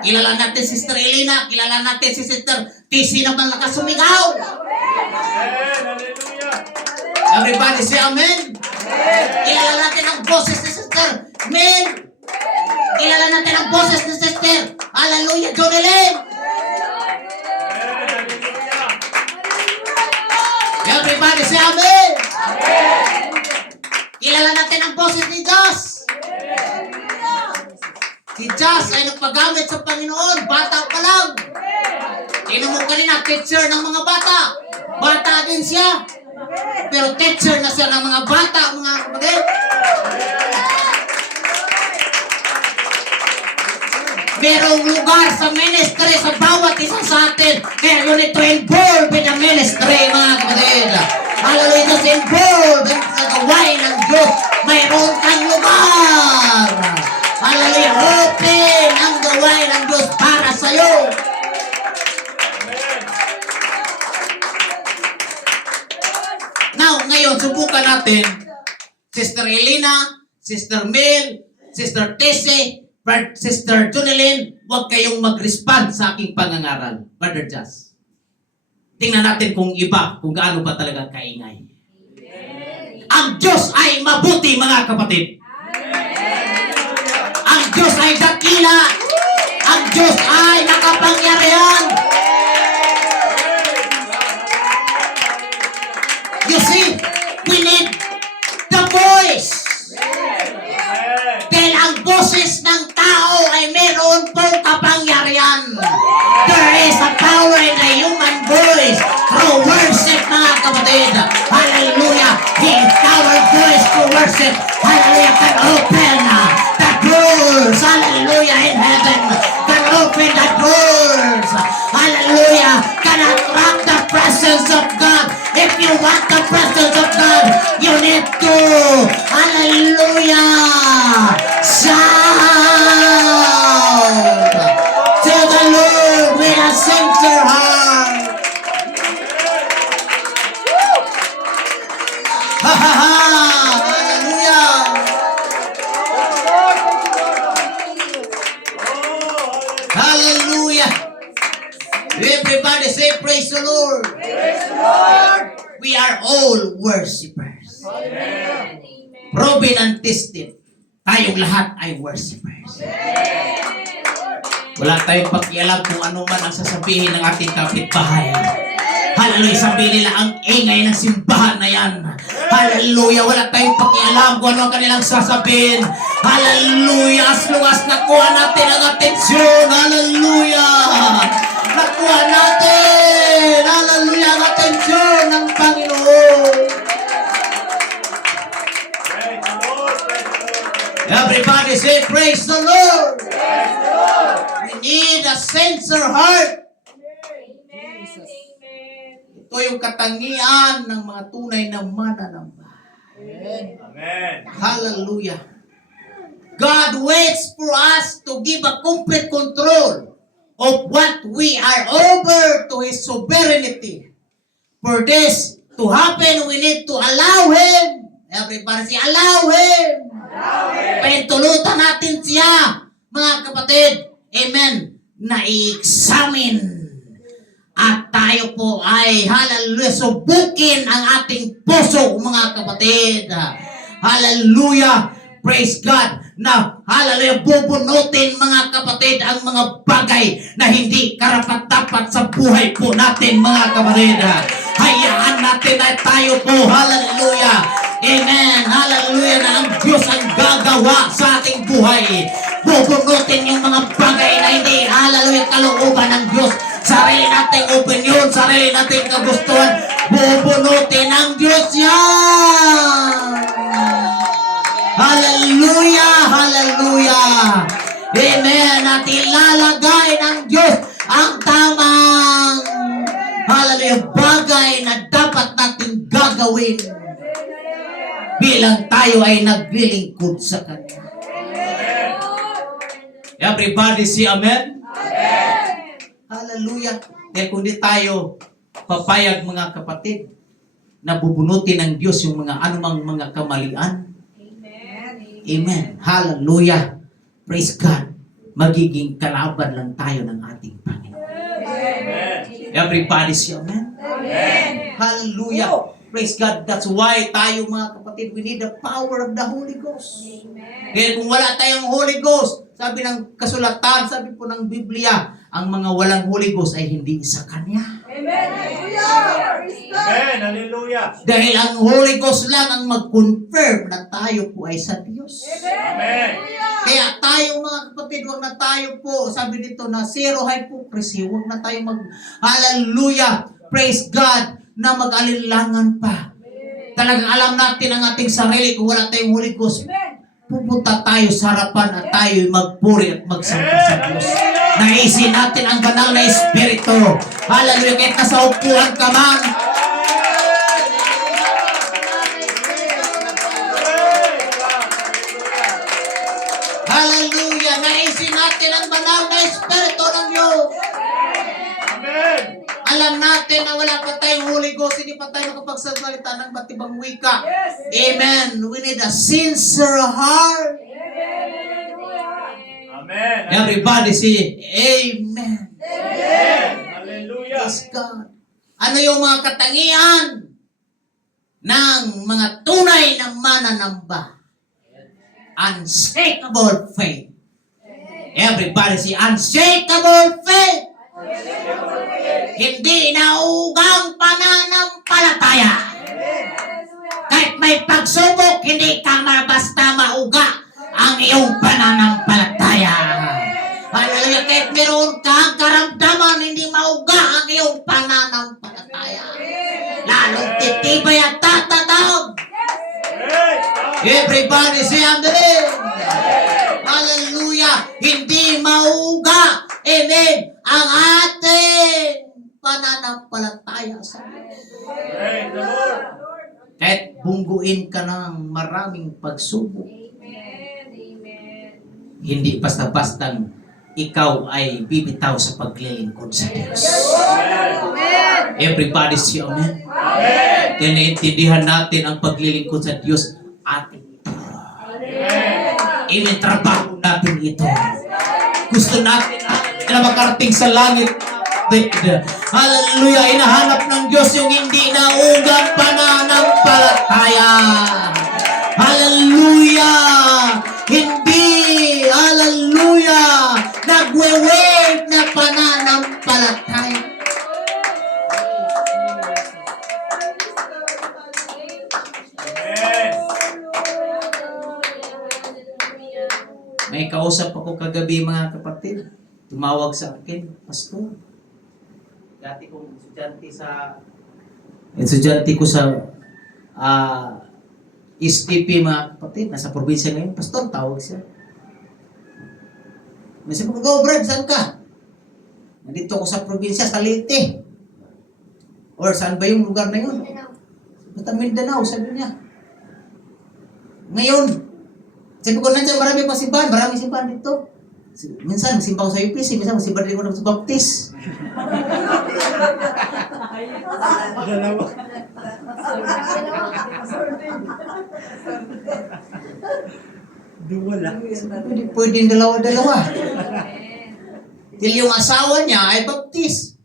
Kilala natin si Sister Elena, kilala natin si Sister TC na malakas sumigaw. Everybody say amen. Kilala natin ang boses ni Sister Mel. Kilala natin ang boses ni Sister Hallelujah Jonelyn. Everybody say amen. Kilala natin ang boses ni Josh. Si Josh ay nagpagamit sa Panginoon, bata pa lang. Tingnan mo kanina, teacher ng mga bata. Bata din siya. Pero teacher na siya ng mga bata, mga kapatid. Merong lugar sa ministry sa bawat isa sa atin. Kaya you need to involve in the ministry, mga kapatid. Hallelujah, just involve sa gawain ng Diyos. Mayroon kang lugar. Hallelujah, open ang gawain ng Diyos para sa'yo. Now, ngayon, subukan natin, Sister Elena, Sister Mel, Sister Tese, Sister Junelyn, huwag kayong mag-respond sa aking pangangaral. Brother Jazz. Tingnan natin kung iba, kung gaano ba talaga kaingay. Ang Diyos ay mabuti, mga kapatid. Ang Diyos ay dakila. Ang Diyos ay nakapangyarihan. You see, we need the voice. Dahil ang boses ng tao ay meron pong kapangyarihan. There is a power in the human voice through worship, mga kapatid. Hallelujah. Our voice to worship, hallelujah, can open the doors, hallelujah, in heaven. Can open the doors, hallelujah. Can attract the presence of God. If you want the presence of God, you need to, hallelujah, shout to the Lord with a sincere heart. Ha ha ha! Hallelujah! Hallelujah! Everybody say praise the Lord. Praise the Lord. We are all worshipers. Amen. Proven and tested. Tayong lahat ay worshipers. Wala tayong pakialam kung ano man ang sasabihin ng ating kapitbahay. Hallelujah, sabihin nila ang ingay ng simbahan na yan. Hallelujah, wala tayong pakialam kung ano ang kanilang sasabihin. Hallelujah, as long as nakuha natin ang atensyon. Hallelujah, nakuha natin. Hallelujah, ang atensyon ng Panginoon. Everybody say praise the Lord. Praise the Lord. We need a sincere heart. Amen. Amen. Ito yung katangian ng mga tunay na mananamba. Amen. Hallelujah. God waits for us to give a complete control of what we are over to His sovereignty. For this to happen, we need to allow Him. Everybody say, allow Him. Paintulutan natin siya, mga kapatid. Amen. Na i-examine. At tayo po ay, hallelujah, subukin ang ating puso, mga kapatid. Hallelujah. Praise God. Na, hallelujah, bubunutin, mga kapatid, ang mga bagay na hindi karapat-dapat sa buhay po natin, mga kapatid. Hayaan natin na tayo po, hallelujah. Amen. Hallelujah, na ang Diyos ang gagawa sa ating buhay. Bubunutin yung mga bagay na hindi, hallelujah, kalooban ng Diyos. Sarili nating opinion, sarili nating kagustuhan, bubunutin ng Diyos yan. Hallelujah, hallelujah. Amen. At ilalagay ng Diyos ang tamang, hallelujah, bagay na dapat nating gagawin bilang tayo ay naglilingkod sa Kanya. Everybody say amen? Amen. Hallelujah. Dahil kung di tayo papayag, mga kapatid, na bubunutin ng Diyos yung mga anumang mga kamalian. Amen. Hallelujah. Praise God. Magiging kalaban lang tayo ng ating Panginoon. Amen. Everybody say amen? Amen. Hallelujah. Praise God. That's why tayo, mga kapatid, we need the power of the Holy Ghost. Dahil kung wala tayong Holy Ghost, sabi ng kasulatan, sabi po ng Biblia, ang mga walang Holy Ghost ay hindi sa Kanya. Amen. Hallelujah. Praise God. Amen. Hallelujah. Dahil ang Holy Ghost lang ang mag-confirm na tayo po ay sa Diyos. Amen. Kaya tayo, mga kapatid, wag na tayo po, sabi dito na zero hypocrisy, wag na tayo hallelujah, praise God, na mag-alinlangan pa. Talagang alam natin ang ating sarili kung wala tayong Holy Ghost. pupunta tayo sa harapan at tayo magpuri at magsamba sa Diyos. Naisin natin ang banal na Espiritu. Hallelujah. Kahit nasa upuan ka man, hallelujah. Naisin natin ang banal na Espiritu ng Diyos. Amen. Alam natin na wala pa tayong Holy Ghost, hindi pa tayo makapagsasalita ng batibang wika. Amen. We need a sincere heart. Amen. Everybody say, Amen. Amen. Hallelujah. Praise God. Ano yung mga katangian ng mga tunay na mananamba? Unshakable faith. Everybody say, unshakable faith. Hindi nauugang pananampalataya. Kahit may pagsubok, hindi ka basta mauga ang iyong pananampalataya. Hallelujah. Kahit meron kang karamdaman, hindi mauga ang iyong pananampalataya. Lalong titibay at tatatag. Everybody say amen. Hallelujah. Hindi mauga. Amen. Ang ating pananampalataya sa Diyos. Praise the Lord. Kahit bungguin ka ng maraming pagsubok, hindi basta-bastang ikaw ay bibitaw sa paglilingkod sa Diyos. Everybody say amen. Amen. Kaya naiintindihan natin ang paglilingkod sa Diyos ating ito. Initrabaho natin ito. Gusto natin na makarating sa langit. Hallelujah. Inahanap ng Diyos yung hindi nauugang pananampalataya. Hallelujah. Hindi. Hallelujah. Nagwe-wave na pananampalataya. Amen. May kausap ako kagabi mga kapatid. Tumawag sa akin, Pastor. Dati kong estudyante ko sa STP mga kapatid. Nasa probinsya ngayon. Pastor, tawag siya. May sabi ko, go Brad, saan ka? Nandito ako sa probinsya, sa Leyte. Or saan ba yung lugar na yun? Basta Mindanao, sabi niya. Ngayon, sabi ko, nandiyan marami pa simbahan, marami simbahan dito. Minsan, magsimba ko sa UPC, minsan magsimba rin ako sa Baptist. Pwede dalawa-dalawa. Till yung asawa niya ay Baptist.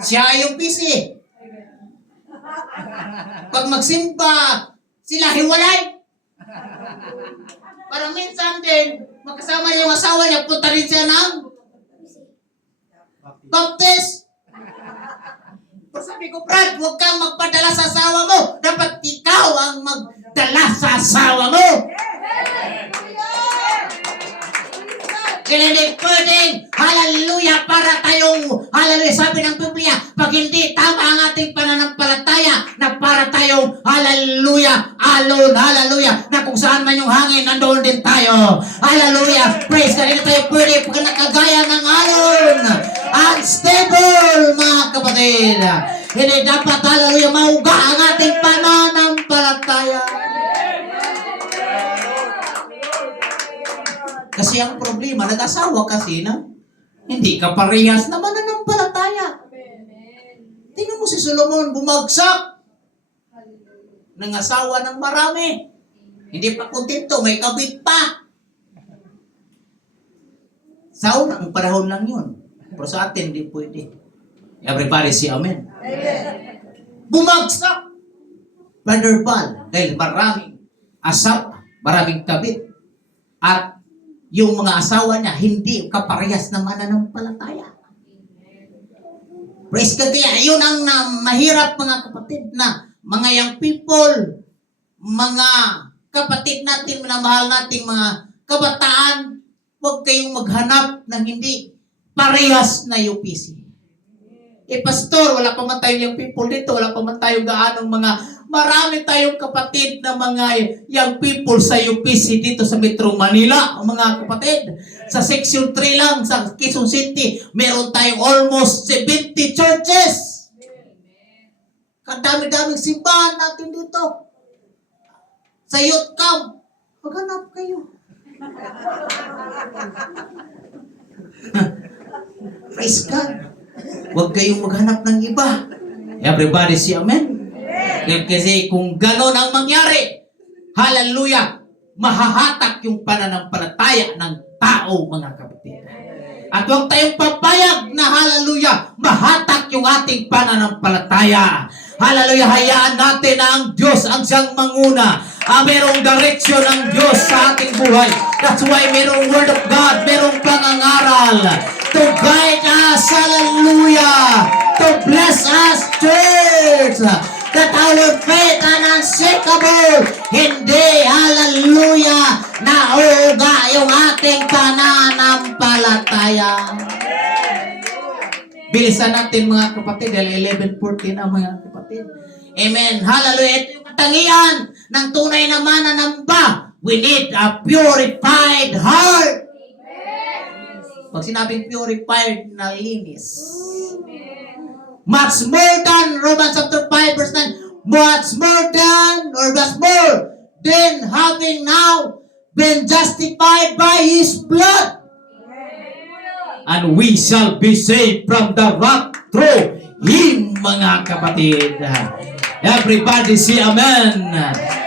Siya ay UPC. Pag magsimba, sila hiwalay. Para minsan din, magkasama niya yung asawa niya, punta rin siya ng Baptist. Pero sabi ko, Brad, huwag kang magpadala sa asawa mo. Dapat ikaw ang magdala sa asawa mo. Hindi pwedeng, hallelujah, para tayong, hallelujah, sabi ng Biblia, pag hindi tama ang ating pananampalataya, na para tayong, hallelujah, alone, hallelujah, na kung saan man yung hangin, nandoon din tayo. Hallelujah, praise God, hindi tayo pwede pag nakagaya ng alon. Unstable, mga kapatid. Hindi dapat, hallelujah, mauga ang ating pananampalataya. Kasi ang problema, nag-asawa kasi na hindi ka parehas na mananampalataya. Tingnan mo si Solomon, bumagsak. Nangasawa ng marami. Hindi pa kontento, may kabit pa. Sa unang panahon lang yun. Pero sa atin, hindi pwede. Everybody say amen. Bumagsak. Brother Bal, dahil maraming asawa, maraming kabit. At yung mga asawa niya, hindi kaparehas na mananampalataya. Praise God, kaya yun ang mahirap mga kapatid na mga young people, mga kapatid natin, minamahal nating mga kabataan, huwag kayong maghanap ng hindi parehas na UPC. Pastor, wala pa man tayong young people dito, wala pa man tayong gaanong mga marami tayong kapatid na mga young people sa UPC dito sa Metro Manila, mga kapatid. Sa Section 3 lang, sa Quezon City, meron tayong almost 70 churches. Kadami-daming simbahan natin dito. Sa youth camp, maghanap kayo. Praise God. Huwag kayong maghanap ng iba. Everybody say amen. Kasi kung gano'n ang mangyari, hallelujah, mahahatak yung pananampalataya ng tao, mga kapatid. At huwag tayong papayag na hallelujah, mahatak yung ating pananampalataya. Hallelujah, hayaan natin na ang Diyos ang siyang manguna. Merong direksyon ng Diyos sa ating buhay. That's why merong Word of God, merong pangangaral to guide us, hallelujah, to bless us, church, that our faith unshakable, hindi, hallelujah, nauga yung ating pananampalataya. Bilisan natin mga kapatid, dahil 11:14 ang mga kapatid. Amen. Hallelujah. Ito yung katangian ng tunay na mananamba. We need a purified heart. Pag sinabing purified, na linis. Much more than, Romans chapter 5 verse 9, much more than, or much more than having now been justified by His blood. And we shall be saved from the wrath through Him, mga kapatid. Everybody say amen.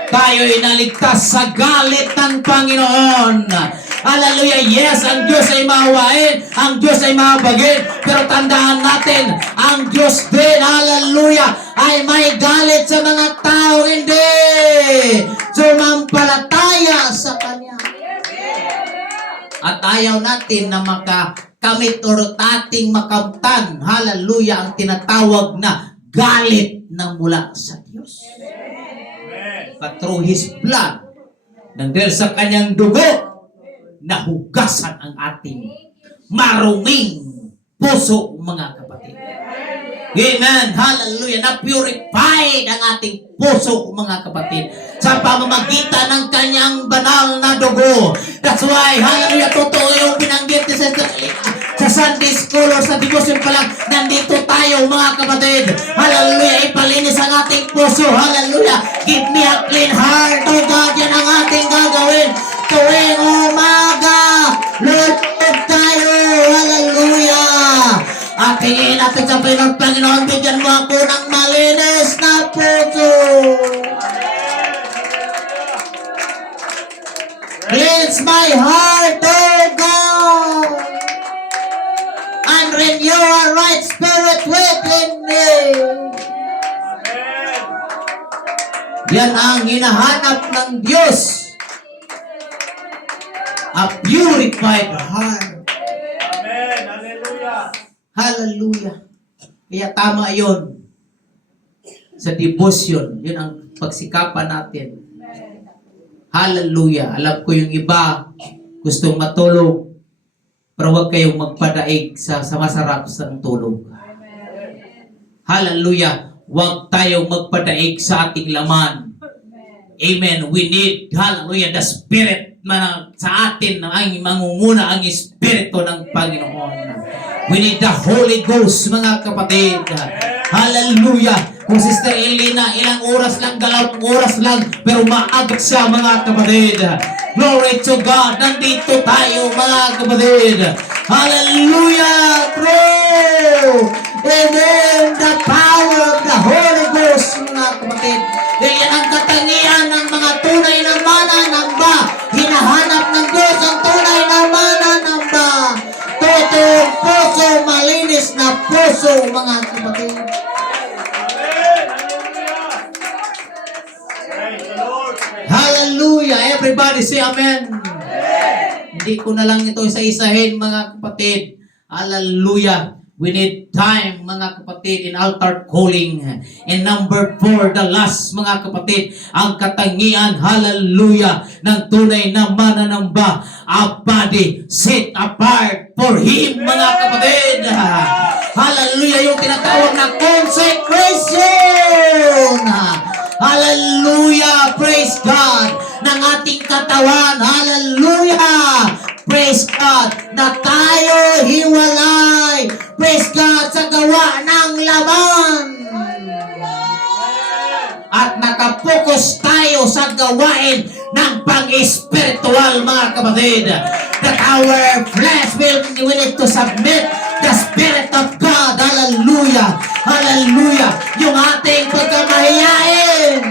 Tayo'y naligtas sa galit ng Panginoon. Hallelujah. Yes, ang Diyos ay maawain, ang Diyos ay mahabagin. Pero tandaan natin, ang Diyos din, hallelujah, ay may galit sa mga tao hindi sumampalataya sa Kanya. At ayaw natin na makakamit or ating makamtan, hallelujah, ang tinatawag na galit na mula sa Diyos. But through His blood, nang dahil sa Kanyang dugo, nahugasan ang ating maruming puso, mga kapatid. Amen. Hallelujah. Na-purified ang ating puso, mga kapatid, sa pamamagitan ng Kanyang banal na dugo. That's why, hallelujah, totoo yung binanggit sa Sunday school or sa devotion pa lang, nandito tayo, mga kapatid. Hallelujah. Ipalinis ang ating puso. Hallelujah. Give me a clean heart. Oh God, yan ang ating gagawin tuwing umaga. Lord, tayo. Hallelujah. At hingin natin sa Panginoon, bigyan mo ako ng malinis na puso. Cleanse my heart, oh God, and renew a right spirit within me. Yan ang hinahanap ng Diyos. A purified heart. Amen. Hallelujah. Hallelujah. Kaya tama yon sa devotion. Yun ang pagsikapan natin. Hallelujah. Alam ko yung iba gustong matulog, pero huwag kayong magpadaig sa masarap sa tulog. Hallelujah. Huwag tayong magpadaig sa ating laman. Amen. We need, hallelujah, the Spirit sa atin na ang mangunguna ang Espiritu ng Panginoon. We need the Holy Ghost, mga kapatid. Hallelujah. Kung Sister Elena, ilang oras lang, 2 oras lang, pero maagat siya, mga kapatid. Glory to God. Nandito tayo, mga kapatid. Hallelujah. True. Amen. The power of the Holy Ghost, mga kapatid. Yan ang katangian ng mga tunay na mananamba. Hinahanap ng Diyos ang tunay na mananamba. Totoong puso, malinis na puso, mga kapatid. Hallelujah. Everybody say amen. Hindi ko na lang ito isa-isahin, mga kapatid. Hallelujah. We need time, mga kapatid, in altar calling. And number 4, the last, mga kapatid, ang katangian, hallelujah, ng tunay na mananamba, a body set apart for Him, mga kapatid. Hallelujah, yung tinatawag na consecration. Hallelujah! Praise God! Ng ating katawan. Hallelujah! Praise God! Na tayo hiwalay. Praise God sa gawa ng laman. At nakapokus tayo sa gawain ng pang-espiritual, mga kapatid. That our flesh will be willing to submit the Spirit of God. Hallelujah! Hallelujah! Yung ating pagkamahiyain.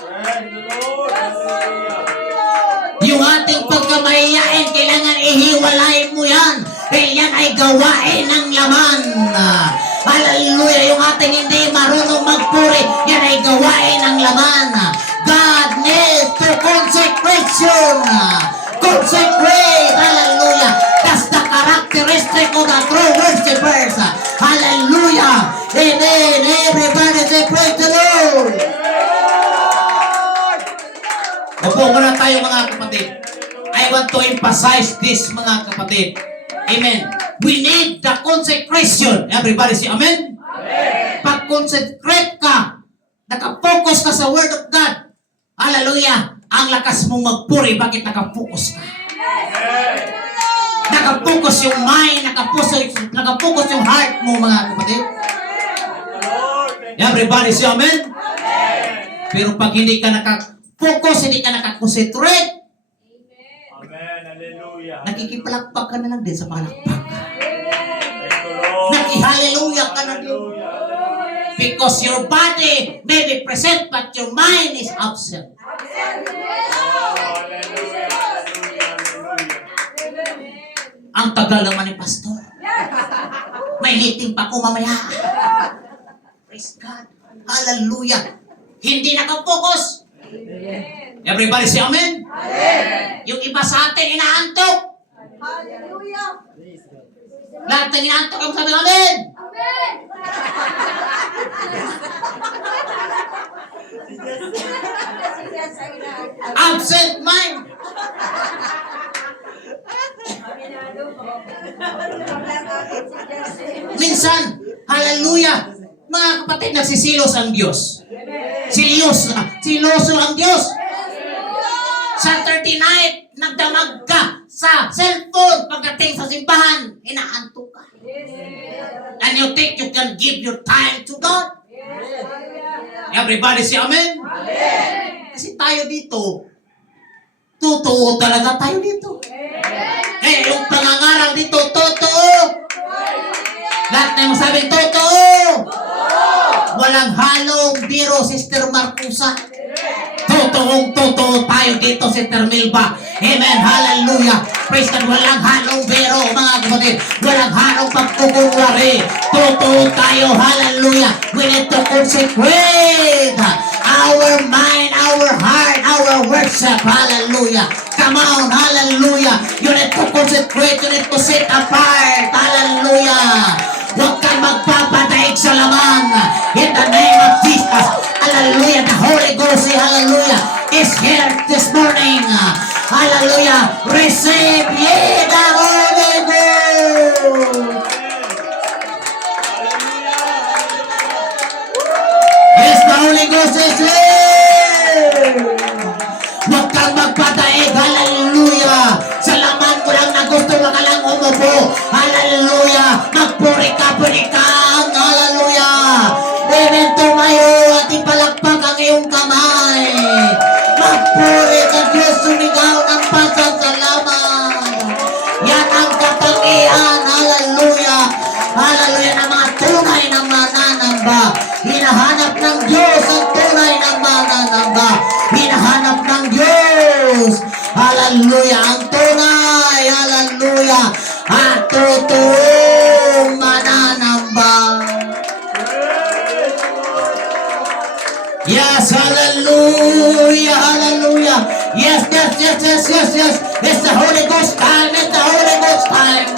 Praise the Lord. Hallelujah. Yung ating pagkamahiyain, kailangan ihiwalay mo yan. Dahil yan ay gawain ng laman. Hallelujah! Yung ating hindi marunong magpuri, yan ay gawain ng laman. God needs to consecration. Consecrate. Hallelujah! That's the characteristic of the true worshipers. Hallelujah! Amen. Everybody say praise the Lord. Opo muna tayo, mga kapatid. I want to emphasize this, mga kapatid. Amen. We need the consecration. Everybody say amen? Amen. Pag-consecrate ka, nakapokus ka sa Word of God. Hallelujah. Ang lakas mong magpuri. Bakit nakapokus ka? Nakapokus yung mind, nakapokus yung heart mo, mga kapatid. Everybody say amen? Pero pag hindi ka nakapokus, hindi ka nakakonsentrate, Amen. Hallelujah. nakikipalakpak ka na lang din sa palakpak. Praise the Lord. Naki-hallelujah ka na din. Hallelujah. Because your body may be present, but your mind is absent. Oh, hallelujah. Hallelujah. Hallelujah. Ang tagal naman ni Pastor. May meeting pa ko mamaya. Praise God. Hallelujah. Hindi nakapokus. Everybody say amen? Yung iba sa atin inaantok. Lahat ng inaantok ang sabi namin. Absent mind. Minsan, hallelujah, mga kapatid, nagsisilos ang Diyos. Siloso ang Diyos. Saturday night, nagdamag ka sa cellphone pagdating sa simbahan, inaantok ka. And you think you can give your time to God? Everybody say amen? Kasi tayo dito, totoo talaga tayo dito. Yung pangangaral dito, totoo. Lahat na yung masabing totoo. Walang halong biro, Sister Marcusa. Totoo tayo dito, Sister Milba. Amen, hallelujah. Praise God, walang halong biro, mga kapatid. Walang halong pagkukunwari. Totoo tayo, hallelujah. We need to consecrate our mind, our heart, our worship, hallelujah. Come on, hallelujah. You need to consecrate, you need to set apart, hallelujah. Huwag kang magpapadaig sa laman. In the name of Jesus, hallelujah. The Holy Ghost, hallelujah, is here this morning. Hallelujah. Receive ye the Holy Ghost. Yes, the Holy Ghost is here. Huwag kang magpadaig, hallelujah. Sa laman mo lang na gusto mo ka lang umupo. Hallelujah. Magpuri ka, hallelujah. Amen, tumayo at ipalakpak ang iyong kamay. Magpuri ka, Diyos, sumigaw ng pasasalamat. Yan ang kapangyarihan, hallelujah. Hallelujah, ng mga tunay na mananamba. Hinahanap ng Diyos ang tunay na mananamba. Hinahanap ng Diyos. Hallelujah, ang tunay, hallelujah, at totoong mananamba. Yes, hallelujah, hallelujah. Yes. It's the Holy Ghost time, it's the Holy Ghost time.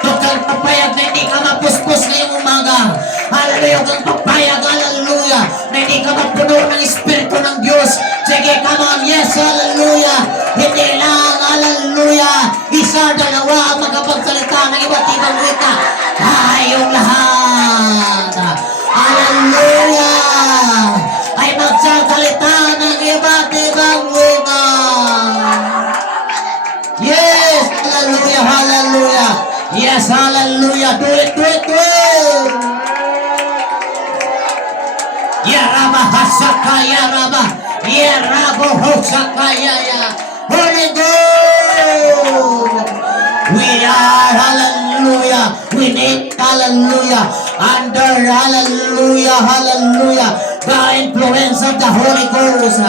Huwag kang papayag na hindi ka mapuspos ngayong umaga. Hallelujah, huwag kang papayag, hallelujah. hallelujah, na hindi ka mapuno ng Espiritu ng Diyos. Sige, come on, yes, hallelujah. Hindi lang, hallelujah, isa, dalawa ang magkapagsalita ng iba't ibang wika. Tayong lahat, hallelujah, ay magsasalita ng iba't ibang wika. Yes, hallelujah, hallelujah. Yes, hallelujah. Do it, do it, do it. Yaraba hasaka yaraba. Yarabo hosaka ya. Holy Ghost. We are, hallelujah. We need, hallelujah. Under, hallelujah, hallelujah. The influence of the Holy Ghost.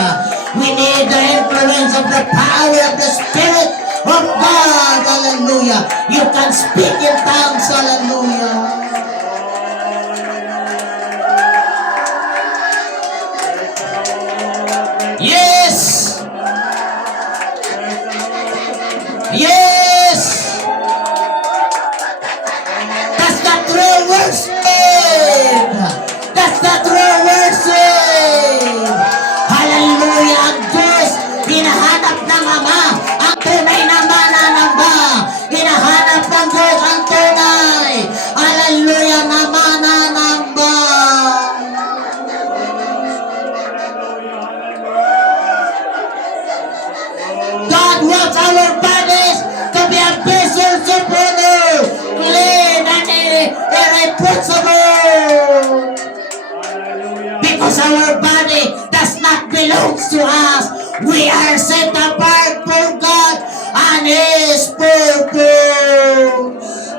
We need the influence of the power of the Spirit of God, hallelujah. You can speak in tongues, hallelujah. Yes! Yes! That's the true worship! That's the true worship! Hallelujah! Ang Diyos, hinahanap ng Ama ang tunay na mananamba. Hinahanap ng Diyos ang tunay. Hallelujah na mananamba. God wants our bodies to be a vessel of honor, clean and irreproachable. Because our body does not belong to us. We are set apart for God and His purpose.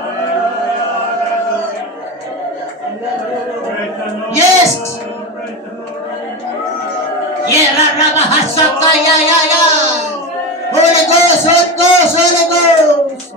Yes. Yerarabahasakayayaya. Holy Ghost, Holy Ghost, Holy Ghost.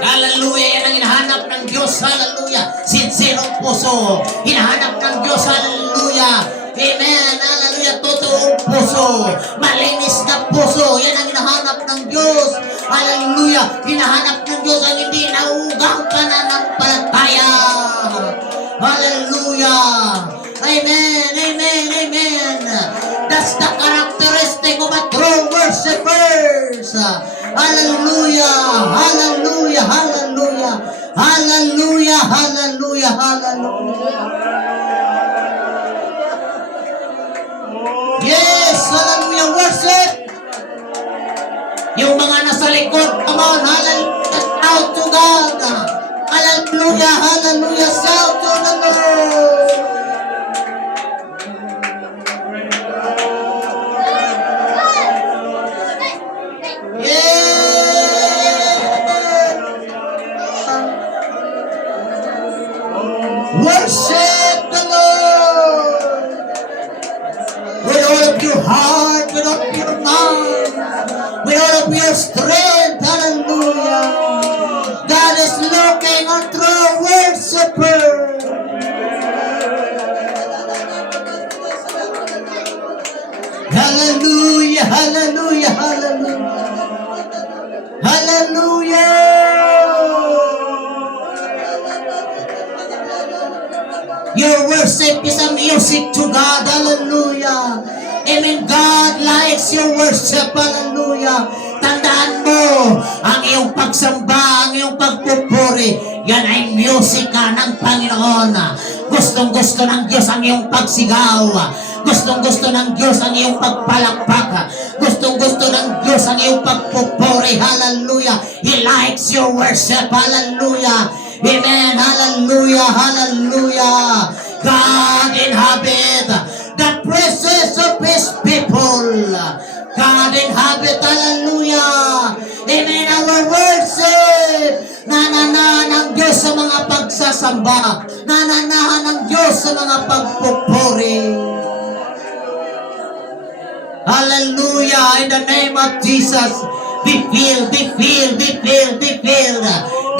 Hallelujah, yan ang hinahanap ng Diyos. Hallelujah. Sinserong puso. Hinahanap ng Diyos. Hallelujah. Amen. Hallelujah. Totoong puso. Malinis na puso. Yan ang hinahanap ng Diyos. Hallelujah. Hinahanap ng Diyos ang hindi nauugang pananampalataya. Hallelujah. Amen. Amen. Amen. That's the characteristic of a true worshipers. Hallelujah. Hallelujah. Hallelujah. Hallelujah. Hallelujah. Hallelujah. Yes. Hallelujah. Worship. Yung mga nasa likod, come on. Hallelujah. Shout to God. Hallelujah. Hallelujah. Shout to the Lord. Worship the Lord with all of your heart, with all of your mind, with all of your strength. Hallelujah. God is looking on true worshiper. Hallelujah, hallelujah, hallelujah. Hallelujah. Your worship is a music to God. Hallelujah. Amen. God likes your worship. Hallelujah. Tandaan mo, ang iyong pagsamba, ang iyong pagpupuri, yan ay musika ng Panginoon. Gustong-gusto ng Diyos ang iyong pagsigaw. Gustong-gusto ng Diyos ang iyong pagpalakpak. Gustong-gusto ng Diyos ang iyong pagpupuri. Hallelujah. He likes your worship. Hallelujah. Amen. Hallelujah. Hallelujah. God inhabit the praises of His people. God inhabit. Hallelujah. Amen. Our worship. Nananahan ng Diyos sa mga pagsasamba. Nananahan ng Diyos sa mga pagpupuri. Hallelujah. In the name of Jesus. Be filled, be filled, be filled, be filled.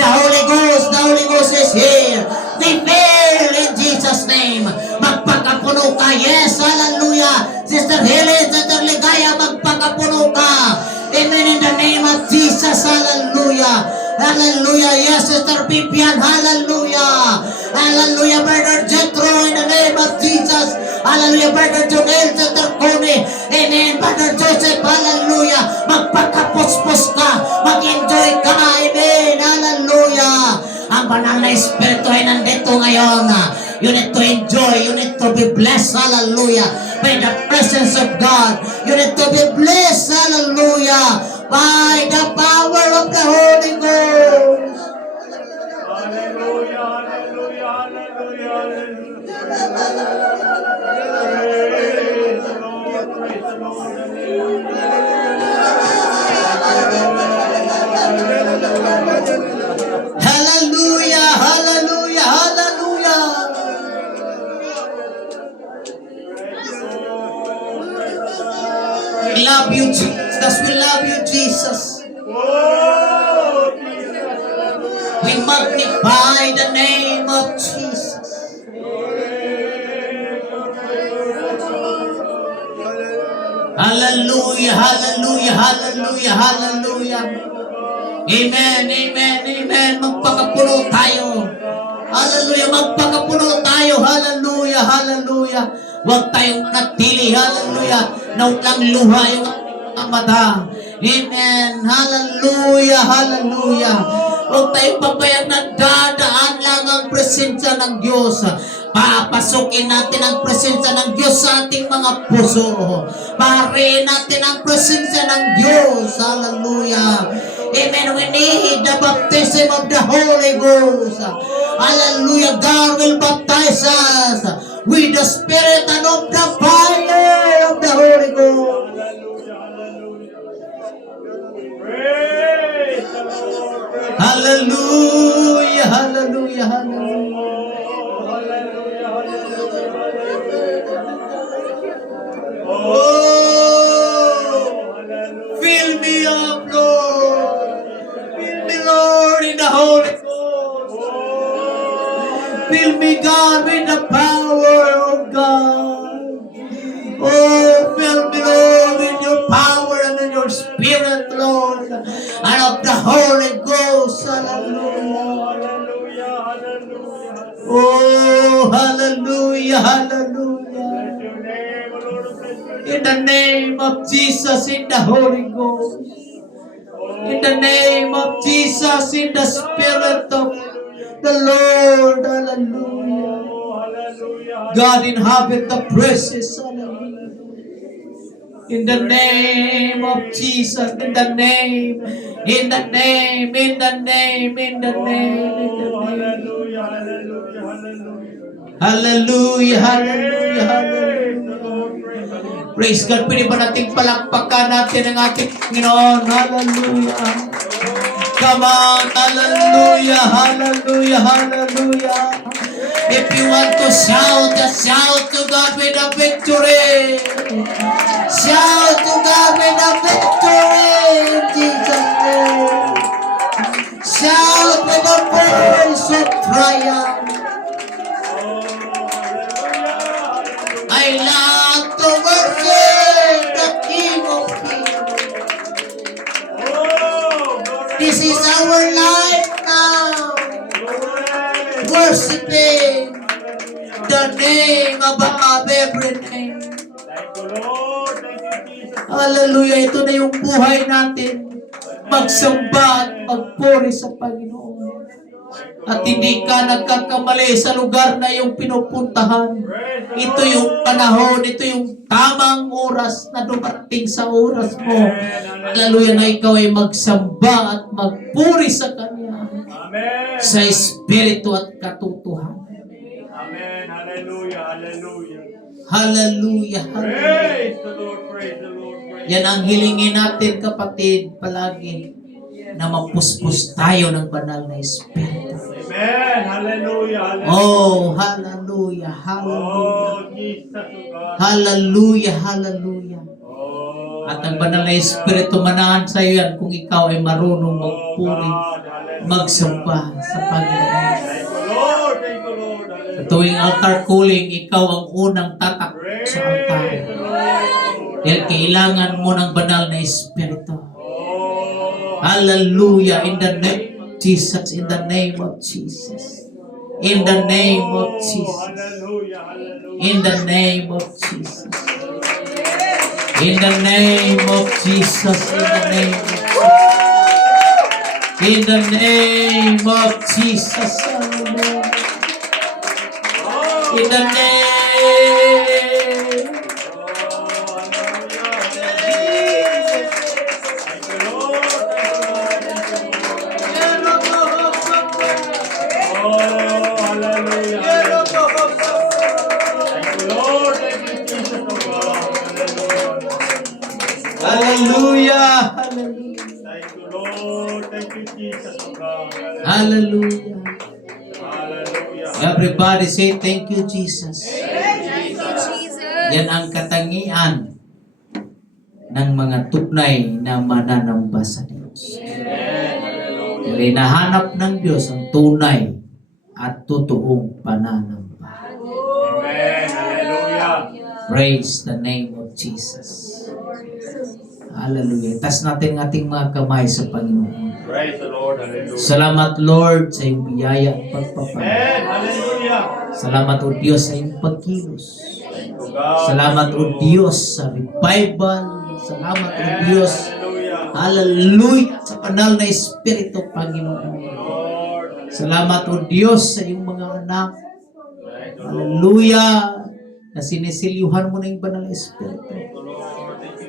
The Holy Ghost is here. Be filled in Jesus' name. Magpakapuno ka. Yes, hallelujah. Sister Helen, Sister Ligaya, magpakapuno ka. Amen, in the name of Jesus, hallelujah. Hallelujah. Yes, Sister Vivian. Hallelujah. Hallelujah, Brother Jethro, in the name of Jesus. Hallelujah, Brother Jonel, Sister Connie. Amen, Brother Joseph. Hallelujah. Magpakapuspos ka. Mag-enjoy ka. Amen. Hallelujah. Ang banal na Espiritu ay nandito ngayon. You need to enjoy. You need to be blessed. Hallelujah. By the presence of God. You need to be blessed. Hallelujah. By the power of the Holy Ghost. Hallelujah, hallelujah, hallelujah, hallelujah. Praise the Lord, praise the Lord, Hallelujah. Hallelujah. Hallelujah. We love you, Jesus. We love you, Jesus. Oh, Jesus, hallelujah. We magnify the name of Jesus. Hallelujah, hallelujah, hallelujah, hallelujah. Amen, amen, amen. Magpakapuno tayo. Hallelujah, magpakapuno tayo. Hallelujah, hallelujah. Huwag tayong natili. Hallelujah. Na walang luha yung mga mata. Amen. Hallelujah, hallelujah. Huwag tayong pabayang nagdadaan lang ang presensya ng Diyos. Papasukin natin ang presensya ng Diyos sa ating mga puso. Pahariin natin ang presensya ng Diyos. Hallelujah. Amen. We need the baptism of the Holy Ghost. Hallelujah. God will baptize us with the Spirit and of the fire of the Holy Ghost. Praise the Lord, praise Hallelujah. Hallelujah. Hallelujah. Oh, fill me up, Lord. Fill me, Lord, in the Holy Ghost. Fill me, God, with the power of God. Oh, fill me, Lord, with your power and in your spirit, Lord, and of the Holy Ghost. Hallelujah. Oh, hallelujah, hallelujah. In the name of Jesus, in the Holy Ghost. In the name of Jesus, in the Spirit of the Lord. Hallelujah. God inhabit the praises. Hallelujah. In the name of Jesus, in the name, in the name, in the name, in the name, in the name. Hallelujah, hallelujah, hallelujah. Praise God. Pwede ba nating palakpakan natin ang ating Panginoon? Hallelujah. Come on. Hallelujah, hallelujah, hallelujah. If you want to shout, just shout to God with a victory. Shout to God with a victory in Jesus' name. Shout with a voice of triumph. I love to worship the King of Kings. This is our life now. Worshiping the name above every name. Hallelujah. Ito na yung buhay natin. Magsamba at magpuri sa Panginoon. At hindi ka nagkakamali sa lugar na yung pinupuntahan. Ito yung panahon, ito yung tamang oras na dumating sa oras mo. Hallelujah, na ikaw ay magsamba at magpuri sa Kanya. Sa Espiritu at katotohanan. Amen. Hallelujah. Hallelujah. Hallelujah. Hallelujah. Praise the Lord. Praise the Lord. Praise Yan ang hilingin natin, kapatid, palagi. Na mapuspos tayo ng banal na Espiritu. Amen. Hallelujah. Hallelujah. Oh, hallelujah. Hallelujah. Oh, Jesus, oh God. Hallelujah. Hallelujah. Oh, At ang banal na Espiritu manahan sa iyo yan kung ikaw ay marunong magpuri, God. Hallelujah. magsamba sa Panginoon. Thank you, Lord. Thank you, Lord. Sa Hallelujah. tuwing altar calling, ikaw ang unang tatak sa altar. Praise the Lord. Dahil kailangan mo ng banal na Espiritu. Oh, Hallelujah. In the name of Jesus, in the name of Jesus. In the name of Jesus. Hallelujah, hallelujah. In the name of Jesus. In the name of Jesus. In the name of Jesus. In the name of Jesus. In the name. Hallelujah. Hallelujah. Thank you, Lord. Thank you, Jesus. Oh God. Hallelujah. Hallelujah. Everybody say thank you, Jesus. Jesus. Yan ang katangian ng mga tunay na mananamba sa Diyos. Hallelujah. Hinahanap ng Diyos ang tunay at totoong pananamba. Amen. Hallelujah. Praise the name of Jesus. Hallelujah. Tas natin ang ating mga kamay sa Panginoon. Praise the Lord. Hallelujah. Salamat Lord sa iyong biyaya at pagpapala. Amen. Hallelujah. Salamat o Diyos sa iyong pagkilos. Thank you, God. Salamat Thank o you, Diyos sa revival. Salamat o Diyos. Hallelujah. Hallelujah sa banal na Espiritu, Panginoon. Lord. Salamat o Diyos sa iyong mga anak. Thank you, Lord. Hallelujah na sinisilyuhan mo na yung banal na Espiritu.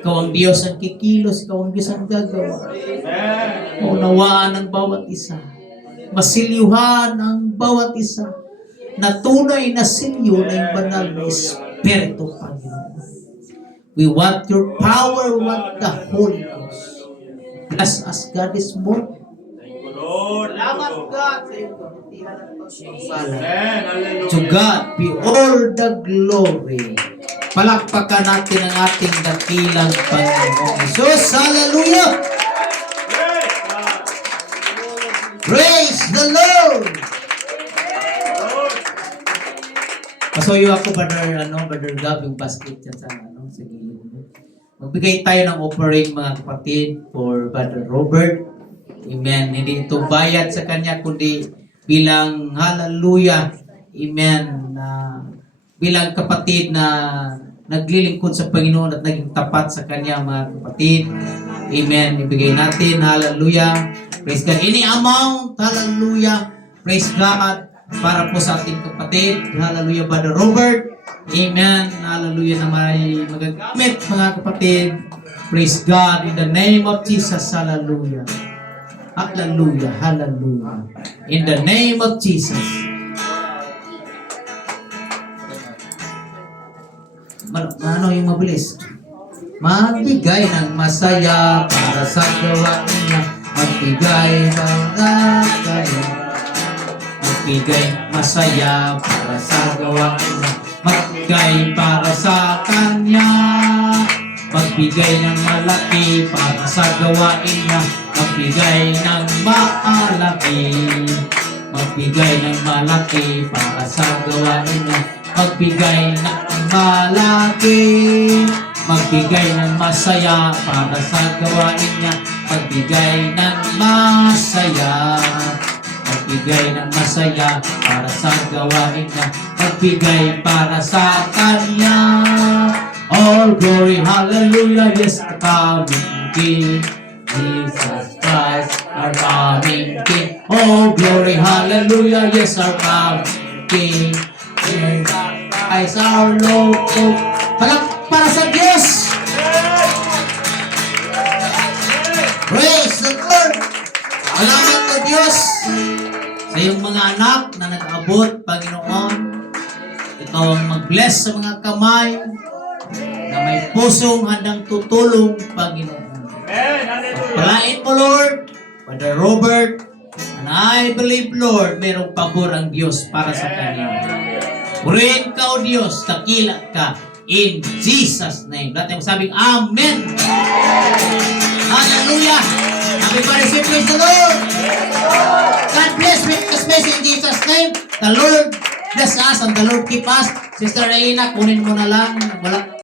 Ikaw ang Diyos ang kikilos, ikaw ang Diyos ang gagawa. Amen. Maunawaan ang bawat isa. Masilyuhan ang bawat isa. Na tunay na silyo na yung banal na Espiritu, Panginoon. We want your power, we want the Holy Ghost. Bless us, God, this morning. Thank you, Lord. Salamat, God, sa iyong kabutihan at pagpapala. Amen. Hallelujah. To God be all the glory. Palakpakan natin ang ating dakilang Panginoon Jesus. Hallelujah! Praise God. Praise the Lord! Lord. Pasuyo ako, Brother Gab, yung basket dyan sa gilid mo. Magbigay tayo ng offering, mga kapatid, for Brother Robert. Amen. Hindi ito bayad sa kanya, kundi bilang hallelujah. Amen. Bilang kapatid na naglilingkod sa Panginoon at naging tapat sa kanya, mga kapatid. Amen. Ibigay natin. Hallelujah. Praise God. Any amount. Hallelujah. Praise God. Para po sa ating kapatid. Hallelujah, Brother Robert. Amen. Hallelujah na may magagamit, mga kapatid. Praise God. In the name of Jesus. Hallelujah. Hallelujah. Hallelujah. In the name of Jesus. Ano yung mabilis? Magbigay ng masaya para sa gawain niya. Magbigay ng kayo. Magbigay masaya para sa gawain niya. Magbigay para sa kanya. Magbigay ng malaki para sa gawain niya. Magbigay ng malaki. Magbigay ng malaki para sa gawain niya. Magbigay ng malaki. Magbigay ng masaya para sa gawain niya. Magbigay ng masaya. Magbigay ng masaya para sa gawain niya. Magbigay para sa kanya. All glory, hallelujah, yes, the coming King. Jesus Christ, our coming King. All glory, hallelujah, yes, our coming King. Jesus Christ, our Lord. Para sa Diyos. Praise the Lord. Salamat sa Diyos sa iyong mga anak na nag-abot, Panginoon. Ikaw ang mag-bless sa mga kamay na may pusong handang tutulong, Panginoon. Amen. Hallelujah. Palain mo, Lord, Brother Robert, and I believe, Lord, mayroong pabor ang Diyos para sa kanya. Purihin ka, O Diyos, dakila ka, in Jesus' name. Lahat yung sabing, Amen. Hallelujah. Everybody say, praise the Lord. God bless with the space in Jesus' name. The Lord bless us and the Lord keep us. Sister Reina, kunin mo na lang. Wala